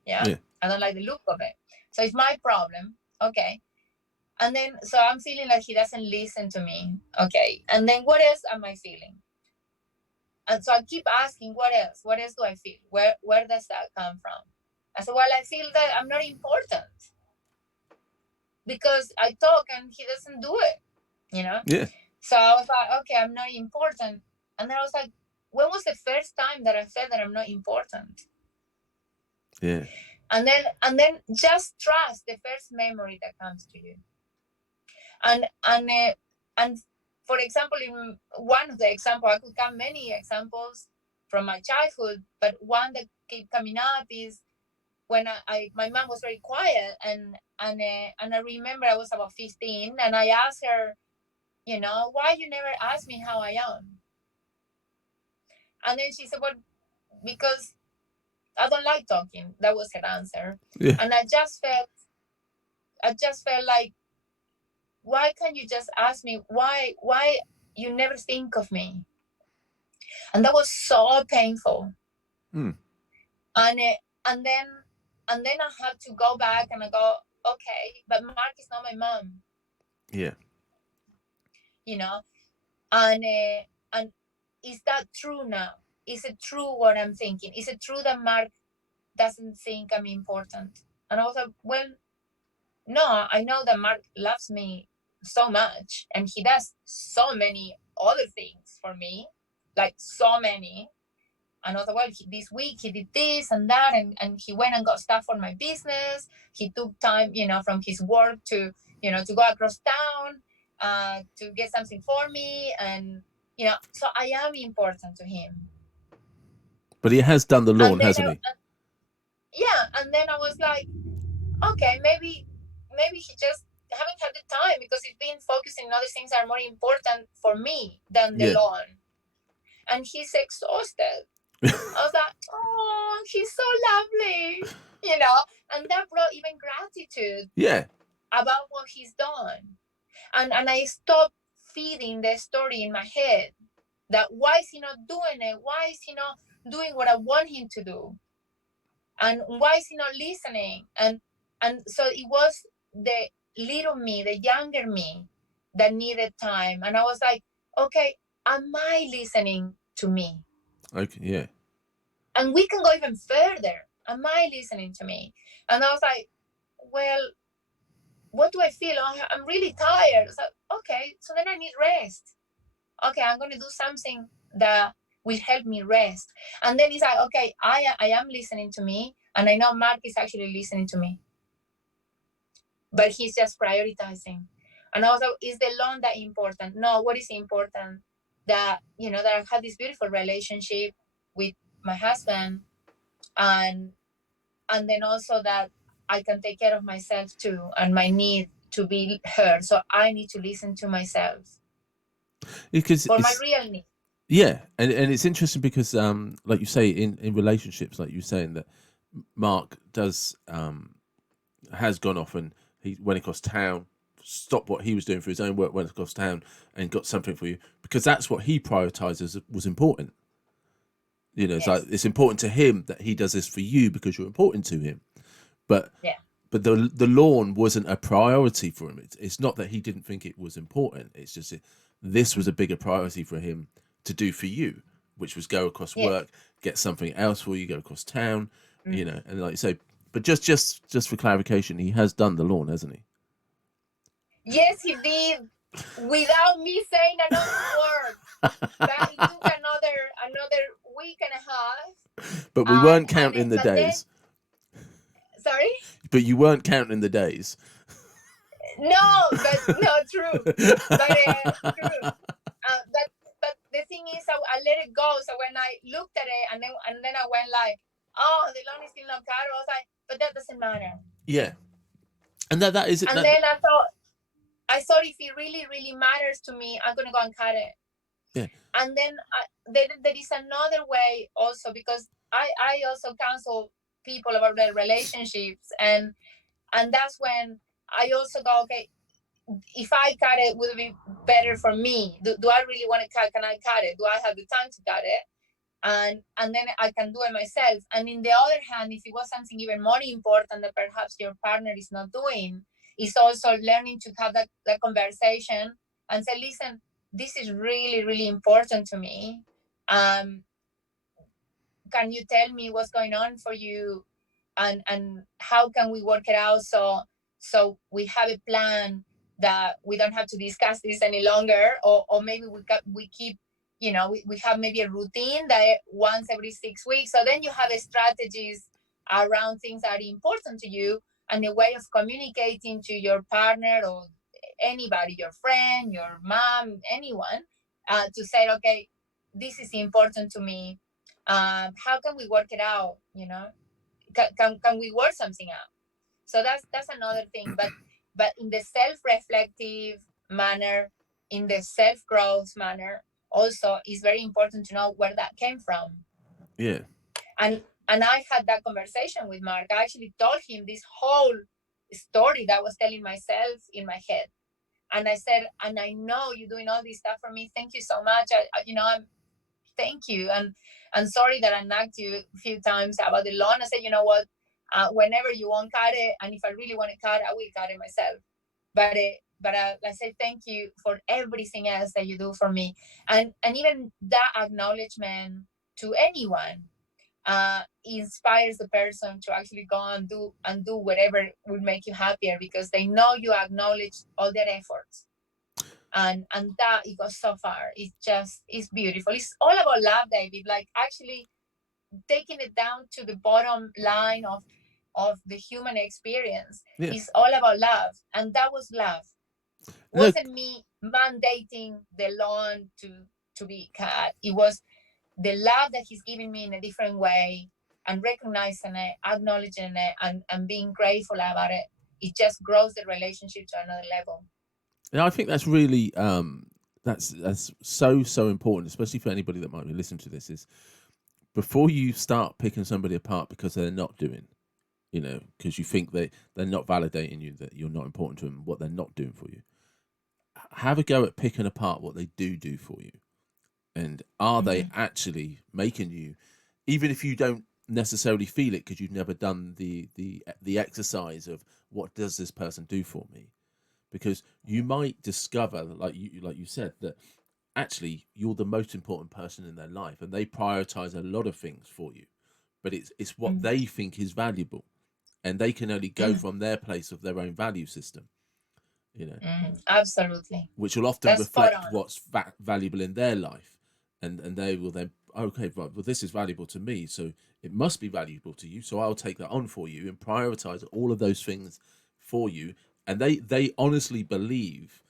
Yeah, Yeah. I don't like the look of it. So it's my problem. Okay. And then, so I'm feeling like he doesn't listen to me. Okay. And then what else am I feeling? And so I keep asking, what else? What else do I feel? Where does that come from? I said, well, I feel that I'm not important because I talk and he doesn't do it. Yeah. So I was like, okay, I'm not important. And then I was like, when was the first time that I felt that I'm not important? Yeah. And then just trust the first memory that comes to you. And for example, in one of the examples, I could come many examples from my childhood, but one that keep coming up is when my mom was very quiet, and I remember I was about 15, and I asked her, why you never ask me how I am? And then she said, well, because I don't like talking. That was her answer. Yeah. And I just felt like, why can't you just ask me why you never think of me? And that was so painful. Mm. And then I have to go back and I go, okay, but Mark is not my mom. Yeah. And is that true now? Is it true what I'm thinking? Is it true that Mark doesn't think I'm important? And I was like, well, no, I know that Mark loves me so much, and he does so many other things for me, like so many. And I thought, well, this week he did this and that, and he went and got stuff for my business. He took time, from his work to go across town to get something for me, and so I am important to him. But he has done the lawn, And then hasn't he? and then I was like, okay, maybe he just haven't had the time because he's been focusing on other things that are more important for me than the Yeah. lawn, and he's exhausted. I was like, oh, he's so lovely, and that brought even gratitude Yeah. about what he's done. And I stopped feeding the story in my head that why is he not doing it? Why is he not doing what I want him to do? And why is he not listening? And so it was the little me, the younger me, that needed time. And I was like, okay, am I listening to me? Okay. Yeah. And we can go even further. Am I listening to me? And I was like, well, what do I feel? Oh, I'm really tired. So, okay, so then I need rest. Okay, I'm going to do something that will help me rest. And then it's like, okay, I am listening to me. And I know Mark is actually listening to me. But he's just prioritizing. And I was like, is the lawn that important? No, what is important? That, that I had this beautiful relationship with my husband, and then also that I can take care of myself too, and my need to be heard. So I need to listen to myself Because for my it's real need. yeah, and it's interesting because like you say in relationships, like you're saying that Mark does has gone off and he went across town, stopped what he was doing for his own work, went across town and got something for you because that's what he prioritizes was important. It's Yes. like it's important to him that he does this for you because you're important to him. But Yeah. but the lawn wasn't a priority for him. It's not that he didn't think it was important. It's just this was a bigger priority for him to do for you, which was go across Yes. work, get something else for you, go across town, you Mm. know, and like you say. But just for clarification, he has done the lawn, hasn't he? Yes, he did, without me saying another word. But it took another week and a half, But we weren't and counting the but then, days. sorry. But you weren't counting the days. No, but no, true, but true. But the thing is, I let it go. So when I looked at it, and then I went like, oh, the loan is still not cut. I was like, but that doesn't matter. Yeah, and that is it. And then I thought if it really really matters to me, I'm gonna go and cut it. Yeah. And then there is another way also, because I also counsel people about their relationships, and that's when I also go, okay, if I cut it, would it be better for me? Do I really want to cut? Can I cut it? Do I have the time to cut it? And then I can do it myself. And in the other hand, if it was something even more important that perhaps your partner is not doing, is also learning to have that conversation and say, listen, this is really, really important to me. Um, can you tell me what's going on for you, and how can we work it out, so we have a plan that we don't have to discuss this any longer, or maybe we keep, we have maybe a routine that once every 6 weeks, so then you have strategies around things that are important to you, and a way of communicating to your partner or anybody, your friend, your mom, anyone, to say, okay, this is important to me. How can we work it out? Can we work something out? So that's another thing. But in the self-reflective manner, in the self-growth manner, also is very important to know where that came from. Yeah. And I had that conversation with Mark. I actually told him this whole story that I was telling myself in my head. And I said, and I know you're doing all this stuff for me. Thank you so much. I'm thank you. And sorry that I nagged you a few times about the lawn. I said, you know what? Whenever you want cut it, and if I really want to cut, I will cut it myself. But I say thank you for everything else that you do for me, and even that acknowledgement to anyone inspires the person to actually go and do whatever would make you happier, because they know you acknowledge all their efforts. And that it goes so far. It's beautiful. It's all about love, David. Like, actually taking it down to the bottom line of the human experience. Yeah. Is all about love, and that was love. Look, Wasn't me mandating the lawn to be cut. It was the love that he's giving me in a different way, and recognizing it, acknowledging it, and being grateful about it. It just grows the relationship to another level. I think that's really that's so important, especially for anybody that might be listening to this. Is before you start picking somebody apart because they're not doing, because you think they're not validating you, that you're not important to them, what they're not doing for you. Have a go at picking apart what they do for you, and are they actually making you, even if you don't necessarily feel it because you've never done the exercise of what does this person do for me, because you might discover, like you said, that actually you're the most important person in their life, and they prioritize a lot of things for you, but it's what they think is valuable, and they can only go from their place of their own value system, Absolutely. which will often That's spot reflect on. what's valuable in their life, and they will then, okay, right, well, this is valuable to me, so it must be valuable to you, so I'll take that on for you and prioritize all of those things for you. And they honestly believe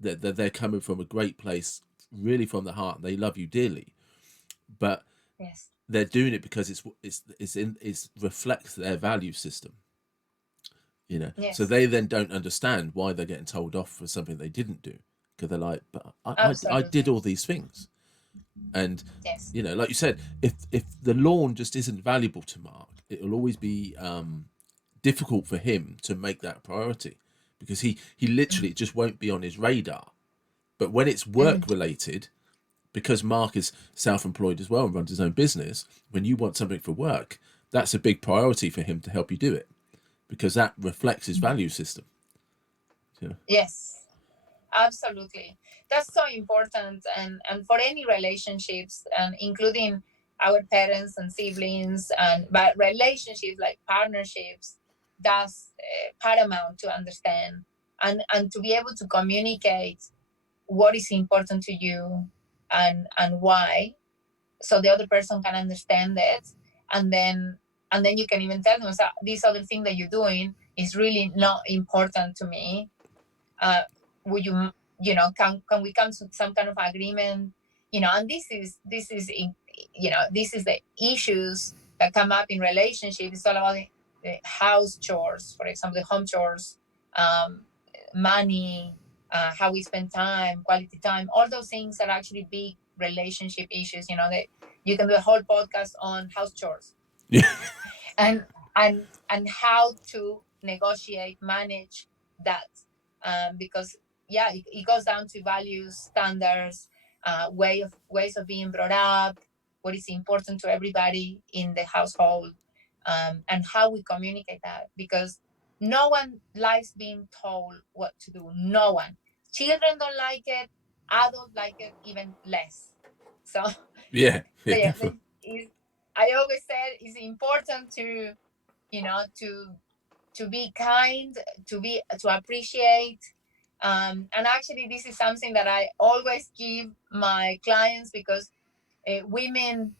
that they're coming from a great place, really from the heart, and they love you dearly, but Yes. they're doing it because it reflects their value system. Yes. So they then don't understand why they're getting told off for something they didn't do, because they're like, but I did all these things. And yes. Like you said, if the lawn just isn't valuable to Mark, it'll always be difficult for him to make that priority, because he literally just won't be on his radar. But when it's work related, because Mark is self-employed as well and runs his own business, when you want something for work, that's a big priority for him to help you do it, because that reflects his value system. Yeah. Yes, absolutely. That's so important, and for any relationships, and including our parents and siblings, and but relationships like partnerships, that's paramount to understand, and to be able to communicate what is important to you, and why, so the other person can understand it, and then you can even tell them, so this other thing that you're doing is really not important to me. Would you, can we come to some kind of agreement? And this is the issues that come up in relationships. It's all about the house chores, for example, the home chores, um, money, how we spend time, quality time. All those things are actually big relationship issues. That you can do a whole podcast on house chores, Yeah. and and how to negotiate, manage that, because yeah, it goes down to values, standards, ways of being brought up, what is important to everybody in the household, and how we communicate that, because no one likes being told what to do. No one. Children don't like it, adults like it even less. So Yeah. so Yeah. yeah, I always said it's important to, to be kind, to appreciate. And actually, this is something that I always give my clients, because women,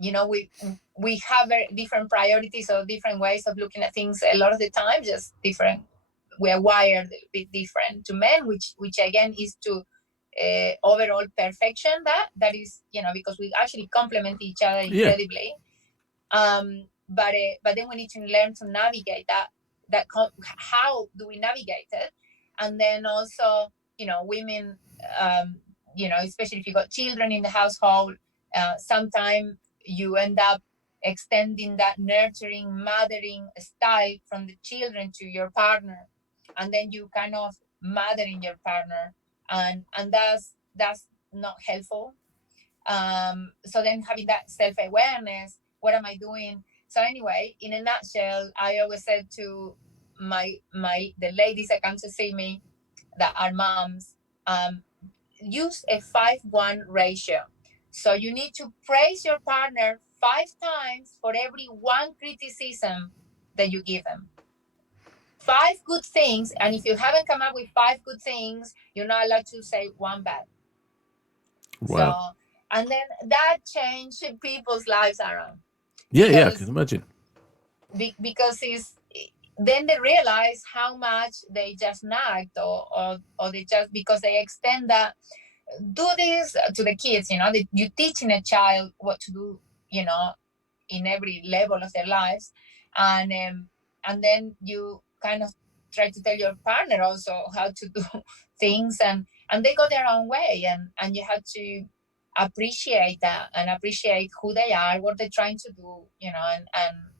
we have very different priorities or different ways of looking at things a lot of the time, just different. We are wired a bit different to men, which again is to overall perfection. That is, because we actually complement each other Yeah. incredibly. But then we need to learn to navigate how do we navigate it? And then also, women, especially if you got children in the household, sometimes you end up extending that nurturing, mothering style from the children to your partner, and then you kind of mothering your partner, and that's not helpful. So then having that self-awareness, what am I doing? So anyway, in a nutshell, I always said to the ladies that come to see me, that are moms, use a 5-1 ratio. So you need to praise your partner 5 times for every one criticism that you give them. 5 good things, and if you haven't come up with 5 good things, you're not allowed to say one bad. So, Wow. and then that changed people's lives around, Yeah. Yeah. I can because imagine. because it's then they realize how much they just nagged, or they just, because they extend that, do this to the kids. You teaching a child what to do, in every level of their lives, and then you kind of try to tell your partner also how to do things, and they go their own way, and you have to appreciate that, and appreciate who they are, what they're trying to do,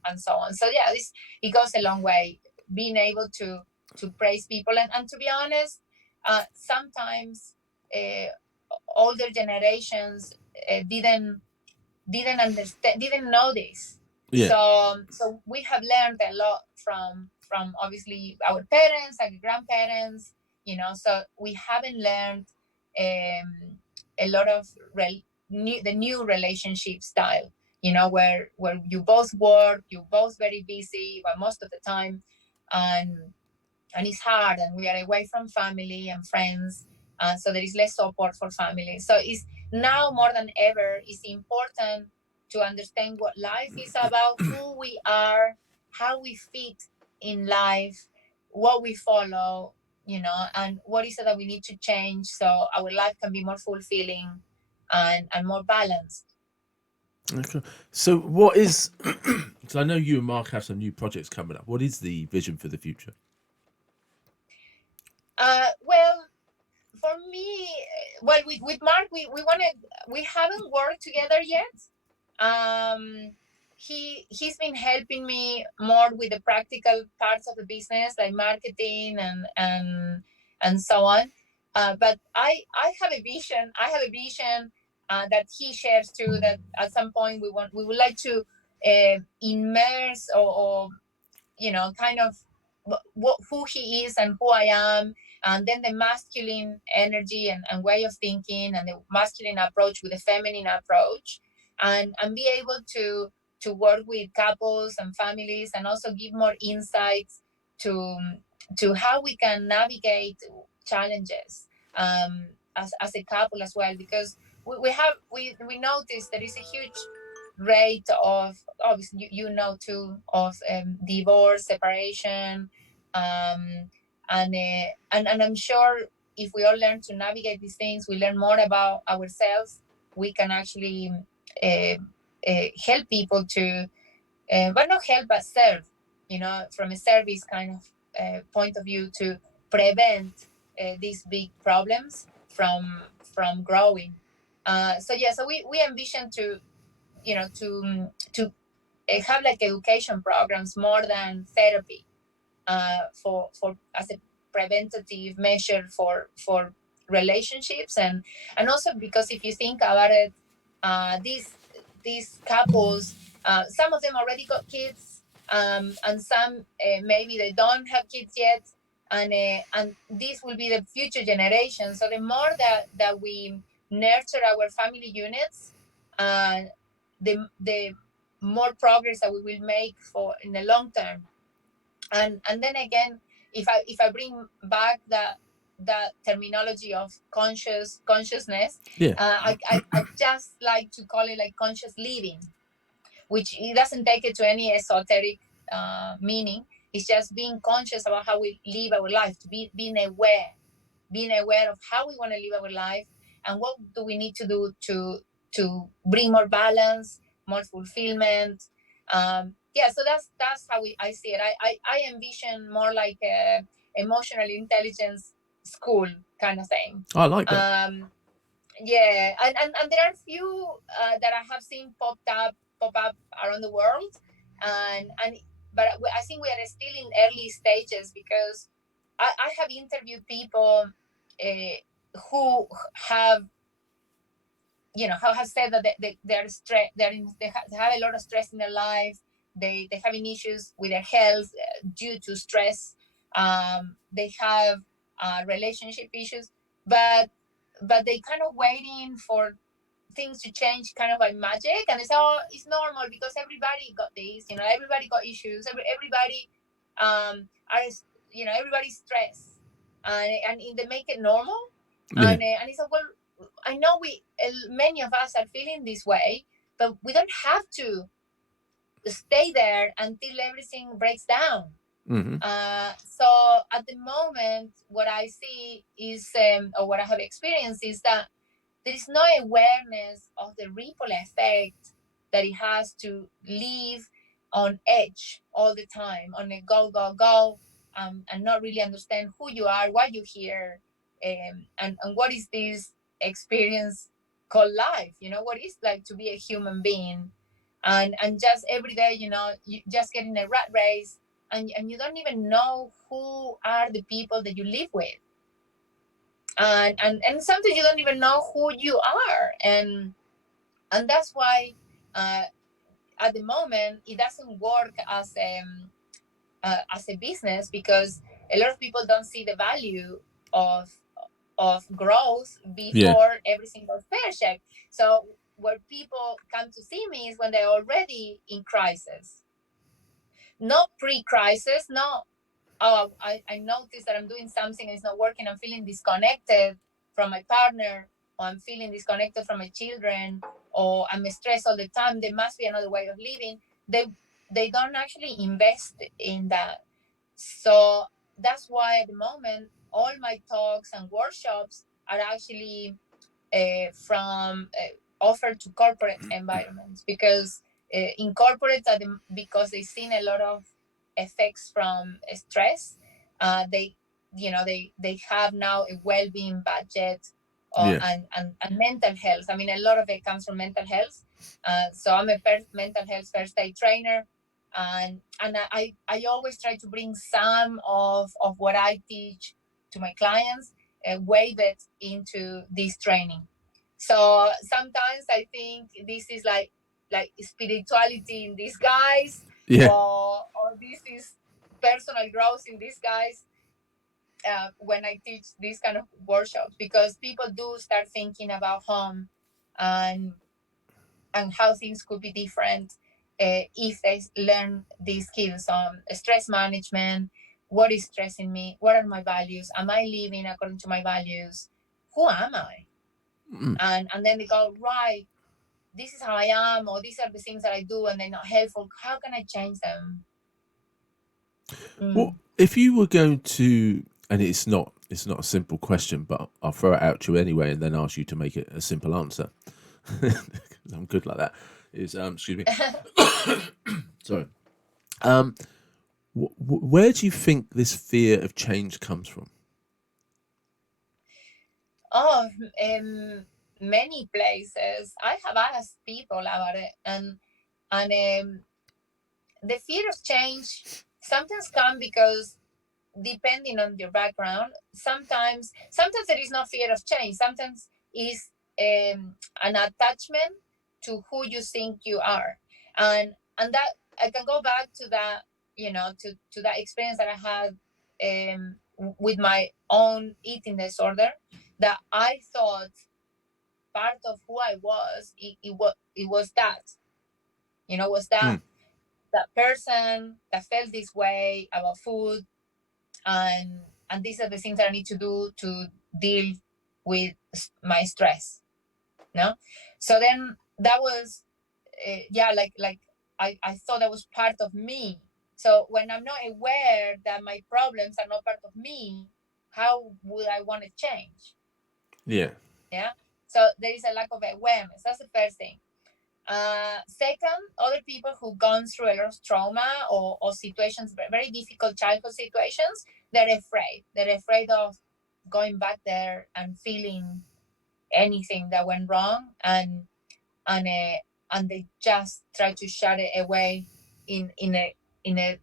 and so on. So yeah, it goes a long way, being able to praise people, and to be honest, sometimes uh, older generations didn't understand, didn't know this. Yeah. So we have learned a lot from obviously our parents and grandparents. So we haven't learned a lot of the new relationship style. Where you both work, you both very busy, but most of the time, and it's hard, and we are away from family and friends, so there is less support for family. So it's now more than ever, it's important to understand what life is about, who we are, how we fit in life, what we follow, and what is it that we need to change, so our life can be more fulfilling, and more balanced. Okay. So, what is? Because I know you and Mark have some new projects coming up. What is the vision for the future? Well, for me, well, with Mark, we haven't worked together yet. um he's been helping me more with the practical parts of the business, like marketing, and so on. But I have a vision. That he shares too, that at some point we would like to immerse, or kind of who he is and who I am, and then the masculine energy and way of thinking, and the masculine approach with the feminine approach, and be able to work with couples and families, and also give more insights to to how we can navigate challenges, as a couple as well, because we notice there is a huge rate of, obviously you know too, of divorce, separation, um, and I'm sure if we all learn to navigate these things, we learn more about ourselves. We can actually uh, help people to, but not help, but serve, from a service kind of point of view, to prevent these big problems from growing. So yeah, so we envision to, have like education programs more than therapy, for as a preventative measure for relationships, and also because if you think about it, these couples, some of them already got kids, and some, maybe they don't have kids yet, and this will be the future generation. So the more that we nurture our family units, uh, the more progress that we will make for in the long term. And then again, if I bring back the terminology of consciousness, Yeah. I just like to call it like conscious living, which it doesn't take it to any esoteric meaning. It's just being conscious about how we live our life, to be being aware of how we want to live our life, and what do we need to do to bring more balance, more fulfillment. Yeah, so that's how I see it. I envision more like a emotional intelligence school kind of thing. I like that. Yeah, and there are few that I have seen pop up around the world, and but I think we are still in early stages, because I have interviewed people who have, how have said that they're stress, they have a lot of stress in their life. They're having issues with their health due to stress. They have relationship issues, but they kind of waiting for things to change kind of by magic, and they say, oh, it's normal because everybody got this, everybody got issues, everybody are, everybody's stressed, and they make it normal. Yeah. And it's like, well, I know many of us are feeling this way, but we don't have to stay there until everything breaks down. Mm-hmm. So at the moment, what I see is, or what I have experienced is that there is no awareness of the ripple effect that it has to live on edge all the time, on a go, go, go, and not really understand who you are, why you're here, and what is this experience called life, what is like to be a human being. And just every day, you just get in a rat race, and you don't even know who are the people that you live with, and sometimes you don't even know who you are, and that's why, uh, at the moment it doesn't work as a business, because a lot of people don't see the value of growth Yeah. before everything goes pear-shaped. So where people come to see me is when they're already in crisis, not pre-crisis, not, oh, I noticed that I'm doing something and it's not working. I'm feeling disconnected from my partner, or I'm feeling disconnected from my children, or I'm stressed all the time. There must be another way of living. They don't actually invest in that. So that's why at the moment all my talks and workshops are actually from offered to corporate environments, because in corporates, because they've seen a lot of effects from stress, they they have now a well-being budget, Yeah. and mental health. I mean, a lot of it comes from mental health. So I'm a mental health first aid trainer, and I always try to bring some of what I teach to my clients, wave it into this training. So sometimes I think this is like spirituality in disguise, Yeah. or this is personal growth in these guys when I teach these kind of workshops, because people do start thinking about home and how things could be different if they learn these skills on stress management. What is stressing me? What are my values? Am I living according to my values? Who am I? And then they go, right, this is how I am, or these are the things that I do and they're not helpful. How can I change them? Well, if you were going to, and it's not a simple question, but I'll throw it out to you anyway, and then ask you to make it a simple answer. I'm good like that. Is excuse me. Sorry. Where do you think this fear of change comes from? Oh, many places. I have asked people about it, and the fear of change sometimes come because, depending on your background, sometimes there is no fear of change. Sometimes is an attachment to who you think you are, and that I can go back to that, to that experience that I had with my own eating disorder, that I thought part of who I was, it was that, was that person that felt this way about food, and these are the things that I need to do to deal with my stress. No, so then that was I thought that was part of me. So when I'm not aware that my problems are not part of me, how would I want to change? Yeah. Yeah. So there is a lack of awareness. That's the first thing. Second, other people who've gone through a lot of trauma, or situations, very difficult childhood situations, they're afraid. They're afraid of going back there and feeling anything that went wrong, and they just try to shut it away in a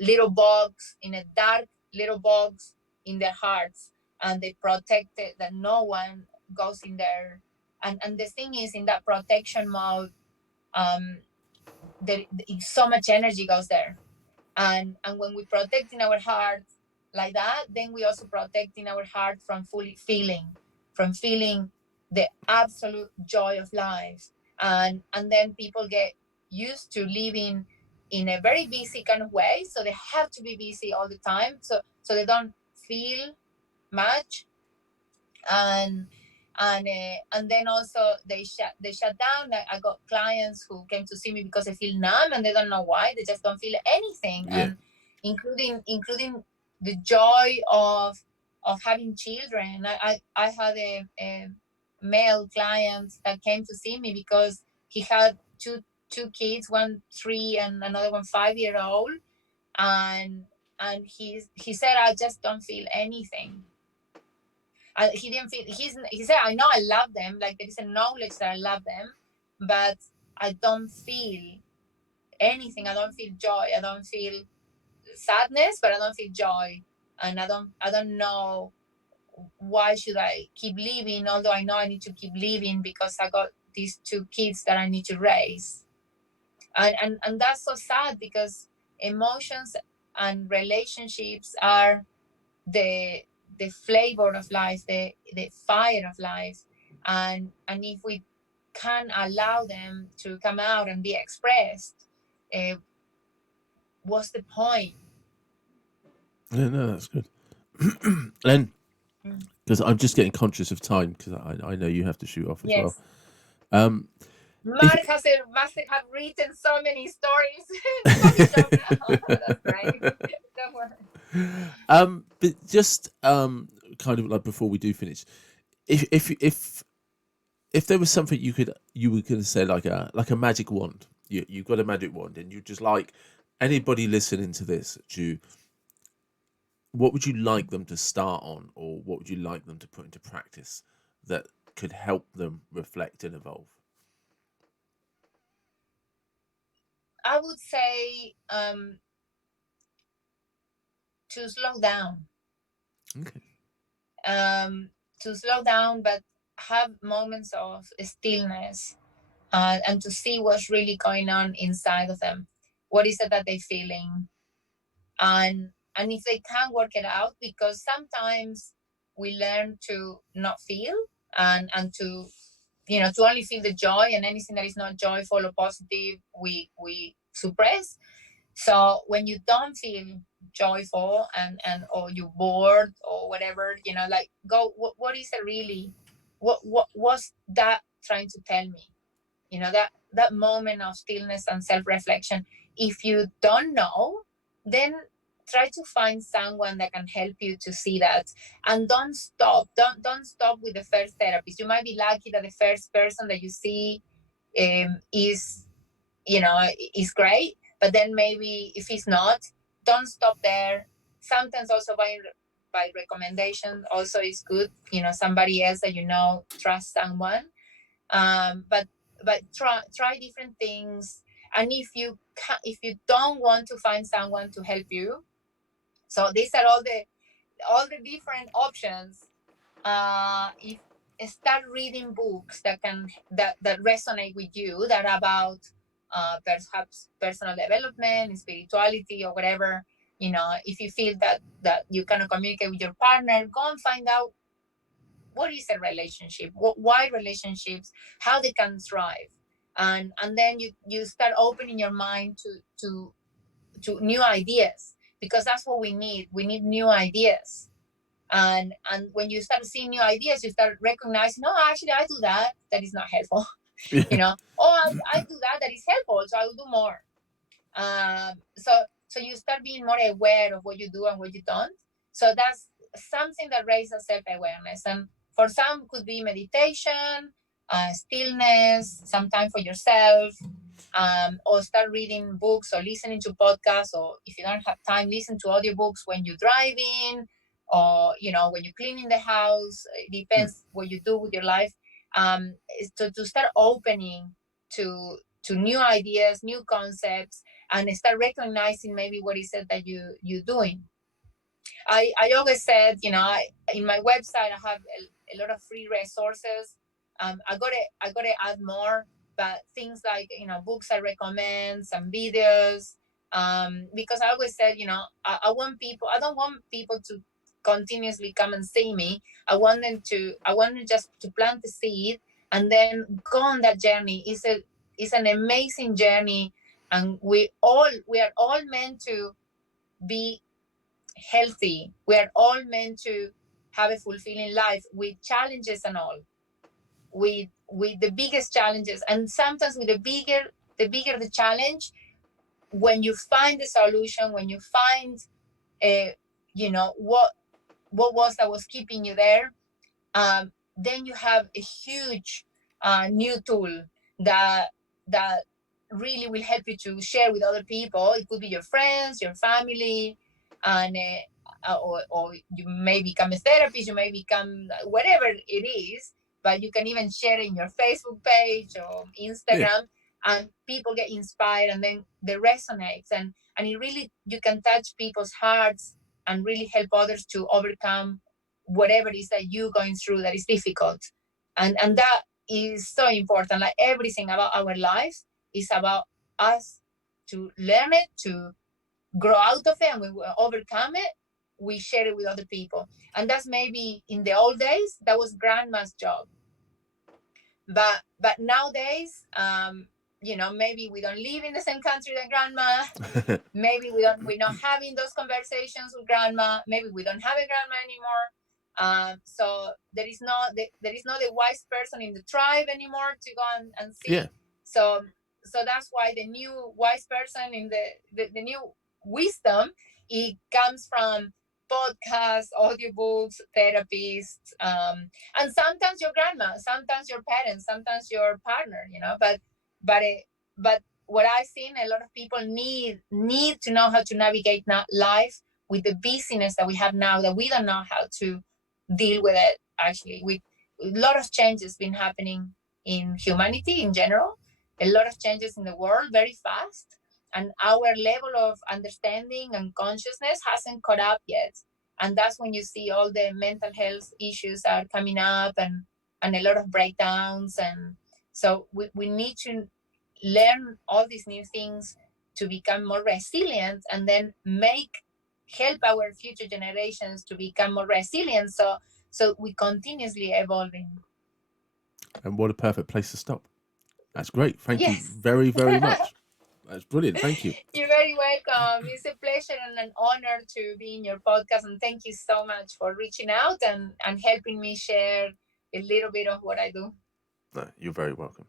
little box, in a dark little box in their hearts, and they protect it that no one goes in there. And the thing is, in that protection mode, um, there so much energy goes there, and when we protect in our heart like that, then we also protect in our heart from fully feeling the absolute joy of life. And then people get used to living in a very busy kind of way, so they have to be busy all the time, so they don't feel much. And and then also they shut down. I got clients who came to see me because they feel numb, and they don't know why. They just don't feel anything. Yeah. And including the joy of having children. I had a male client that came to see me because he had two kids, one 3 and another one 5-year old. And he said, I just don't feel anything. He didn't feel, he said, I know I love them, like there is a knowledge that I love them, but I don't feel anything. I don't feel joy. I don't feel sadness, but I don't feel joy. And I don't know why should I keep living, although I know I need to keep living because I got these 2 kids that I need to raise. And that's so sad, because emotions and relationships are the flavor of life, the fire of life. And if we can allow them to come out and be expressed, uh, what's the point? Yeah, no, that's good. And because I'm just getting conscious of time, because I know you have to shoot off as well. Yes. If Mark must have written so many stories. The coffee shop now. That's great. Don't worry. but just kind of like before we do finish, if there was something you were going to say, like a magic wand, you've got a magic wand, and you just like anybody listening to this, what would you like them to start on, or what would you like them to put into practice that could help them reflect and evolve? I would say to slow down. Okay. To slow down, but have moments of stillness, and to see what's really going on inside of them. What is it that they're feeling? And if they can work it out, because sometimes we learn to not feel, and to, to only feel the joy, and anything that is not joyful or positive, we suppress. So when you don't feel joyful, and or you're bored or whatever, like, go, what is it really, what was that trying to tell me, that moment of stillness and self-reflection. If you don't know, then try to find someone that can help you to see that. And don't stop with the first therapist. You might be lucky that the first person that you see is, is great, but then maybe if it's not, don't stop there. Sometimes also by recommendation also is good, somebody else that trust someone. But try different things. And if you don't want to find someone to help you, so these are all the different options. If Start reading books that resonate with you, that are about perhaps personal development, spirituality, or whatever. If you feel that you cannot communicate with your partner, go and find out what is a relationship, why relationships, how they can thrive. And then you start opening your mind to new ideas, because that's what we need new ideas. And when you start seeing new ideas, you start recognizing, no, actually I do that is not helpful. Yeah. I do that is helpful, so I will do more. So you start being more aware of what you do and what you don't. So that's something that raises self-awareness. And for some could be meditation, stillness, some time for yourself, or start reading books or listening to podcasts, or if you don't have time, listen to audiobooks when you're driving, or when you're cleaning the house. It depends what you do with your life. Is to start opening to new ideas, new concepts, and start recognizing maybe what is it that you're doing. I always said, in my website I have a lot of free resources. I gotta add more, but things like, books I recommend, some videos, because I always said, I want people. I don't want people to continuously come and see me. I want them just to plant the seed and then go on that journey. It's an amazing journey, and we are all meant to be healthy. We are all meant to have a fulfilling life, with challenges and all, with the biggest challenges. And sometimes with the bigger the challenge, when you find the solution, when you find what was keeping you there, then you have a huge new tool that that really will help you to share with other people. It could be your friends, your family, and or you may become a therapist, you may become whatever it is, but you can even share it in your Facebook page or Yeah. Instagram, and people get inspired, and then they resonates, and it really, you can touch people's hearts and really help others to overcome whatever it is that you're going through that is difficult. And that is so important. Like, everything about our life is about us to learn it, to grow out of it, and when we overcome it, we share it with other people. And that's, maybe in the old days, that was grandma's job. But nowadays, maybe we don't live in the same country that grandma. Maybe we're not having those conversations with grandma. Maybe we don't have a grandma anymore. So there is not a wise person in the tribe anymore to go and Yeah. see. So that's why the new wise person in the new wisdom, it comes from podcasts, audiobooks, therapists, and sometimes your grandma, sometimes your parents, sometimes your partner. But what I've seen, a lot of people need to know how to navigate life with the busyness that we have now, that we don't know how to deal with it. Actually, with a lot of changes been happening in humanity in general, a lot of changes in the world very fast, and our level of understanding and consciousness hasn't caught up yet. And that's when you see all the mental health issues are coming up, and a lot of breakdowns. And so we need to learn all these new things to become more resilient, and then make help our future generations to become more resilient. So we continuously evolving. And what a perfect place to stop. That's great. Thank you Yes. very, very much. That's brilliant. Thank you. You're very welcome. It's a pleasure and an honor to be in your podcast. And thank you so much for reaching out and helping me share a little bit of what I do. No, you're very welcome.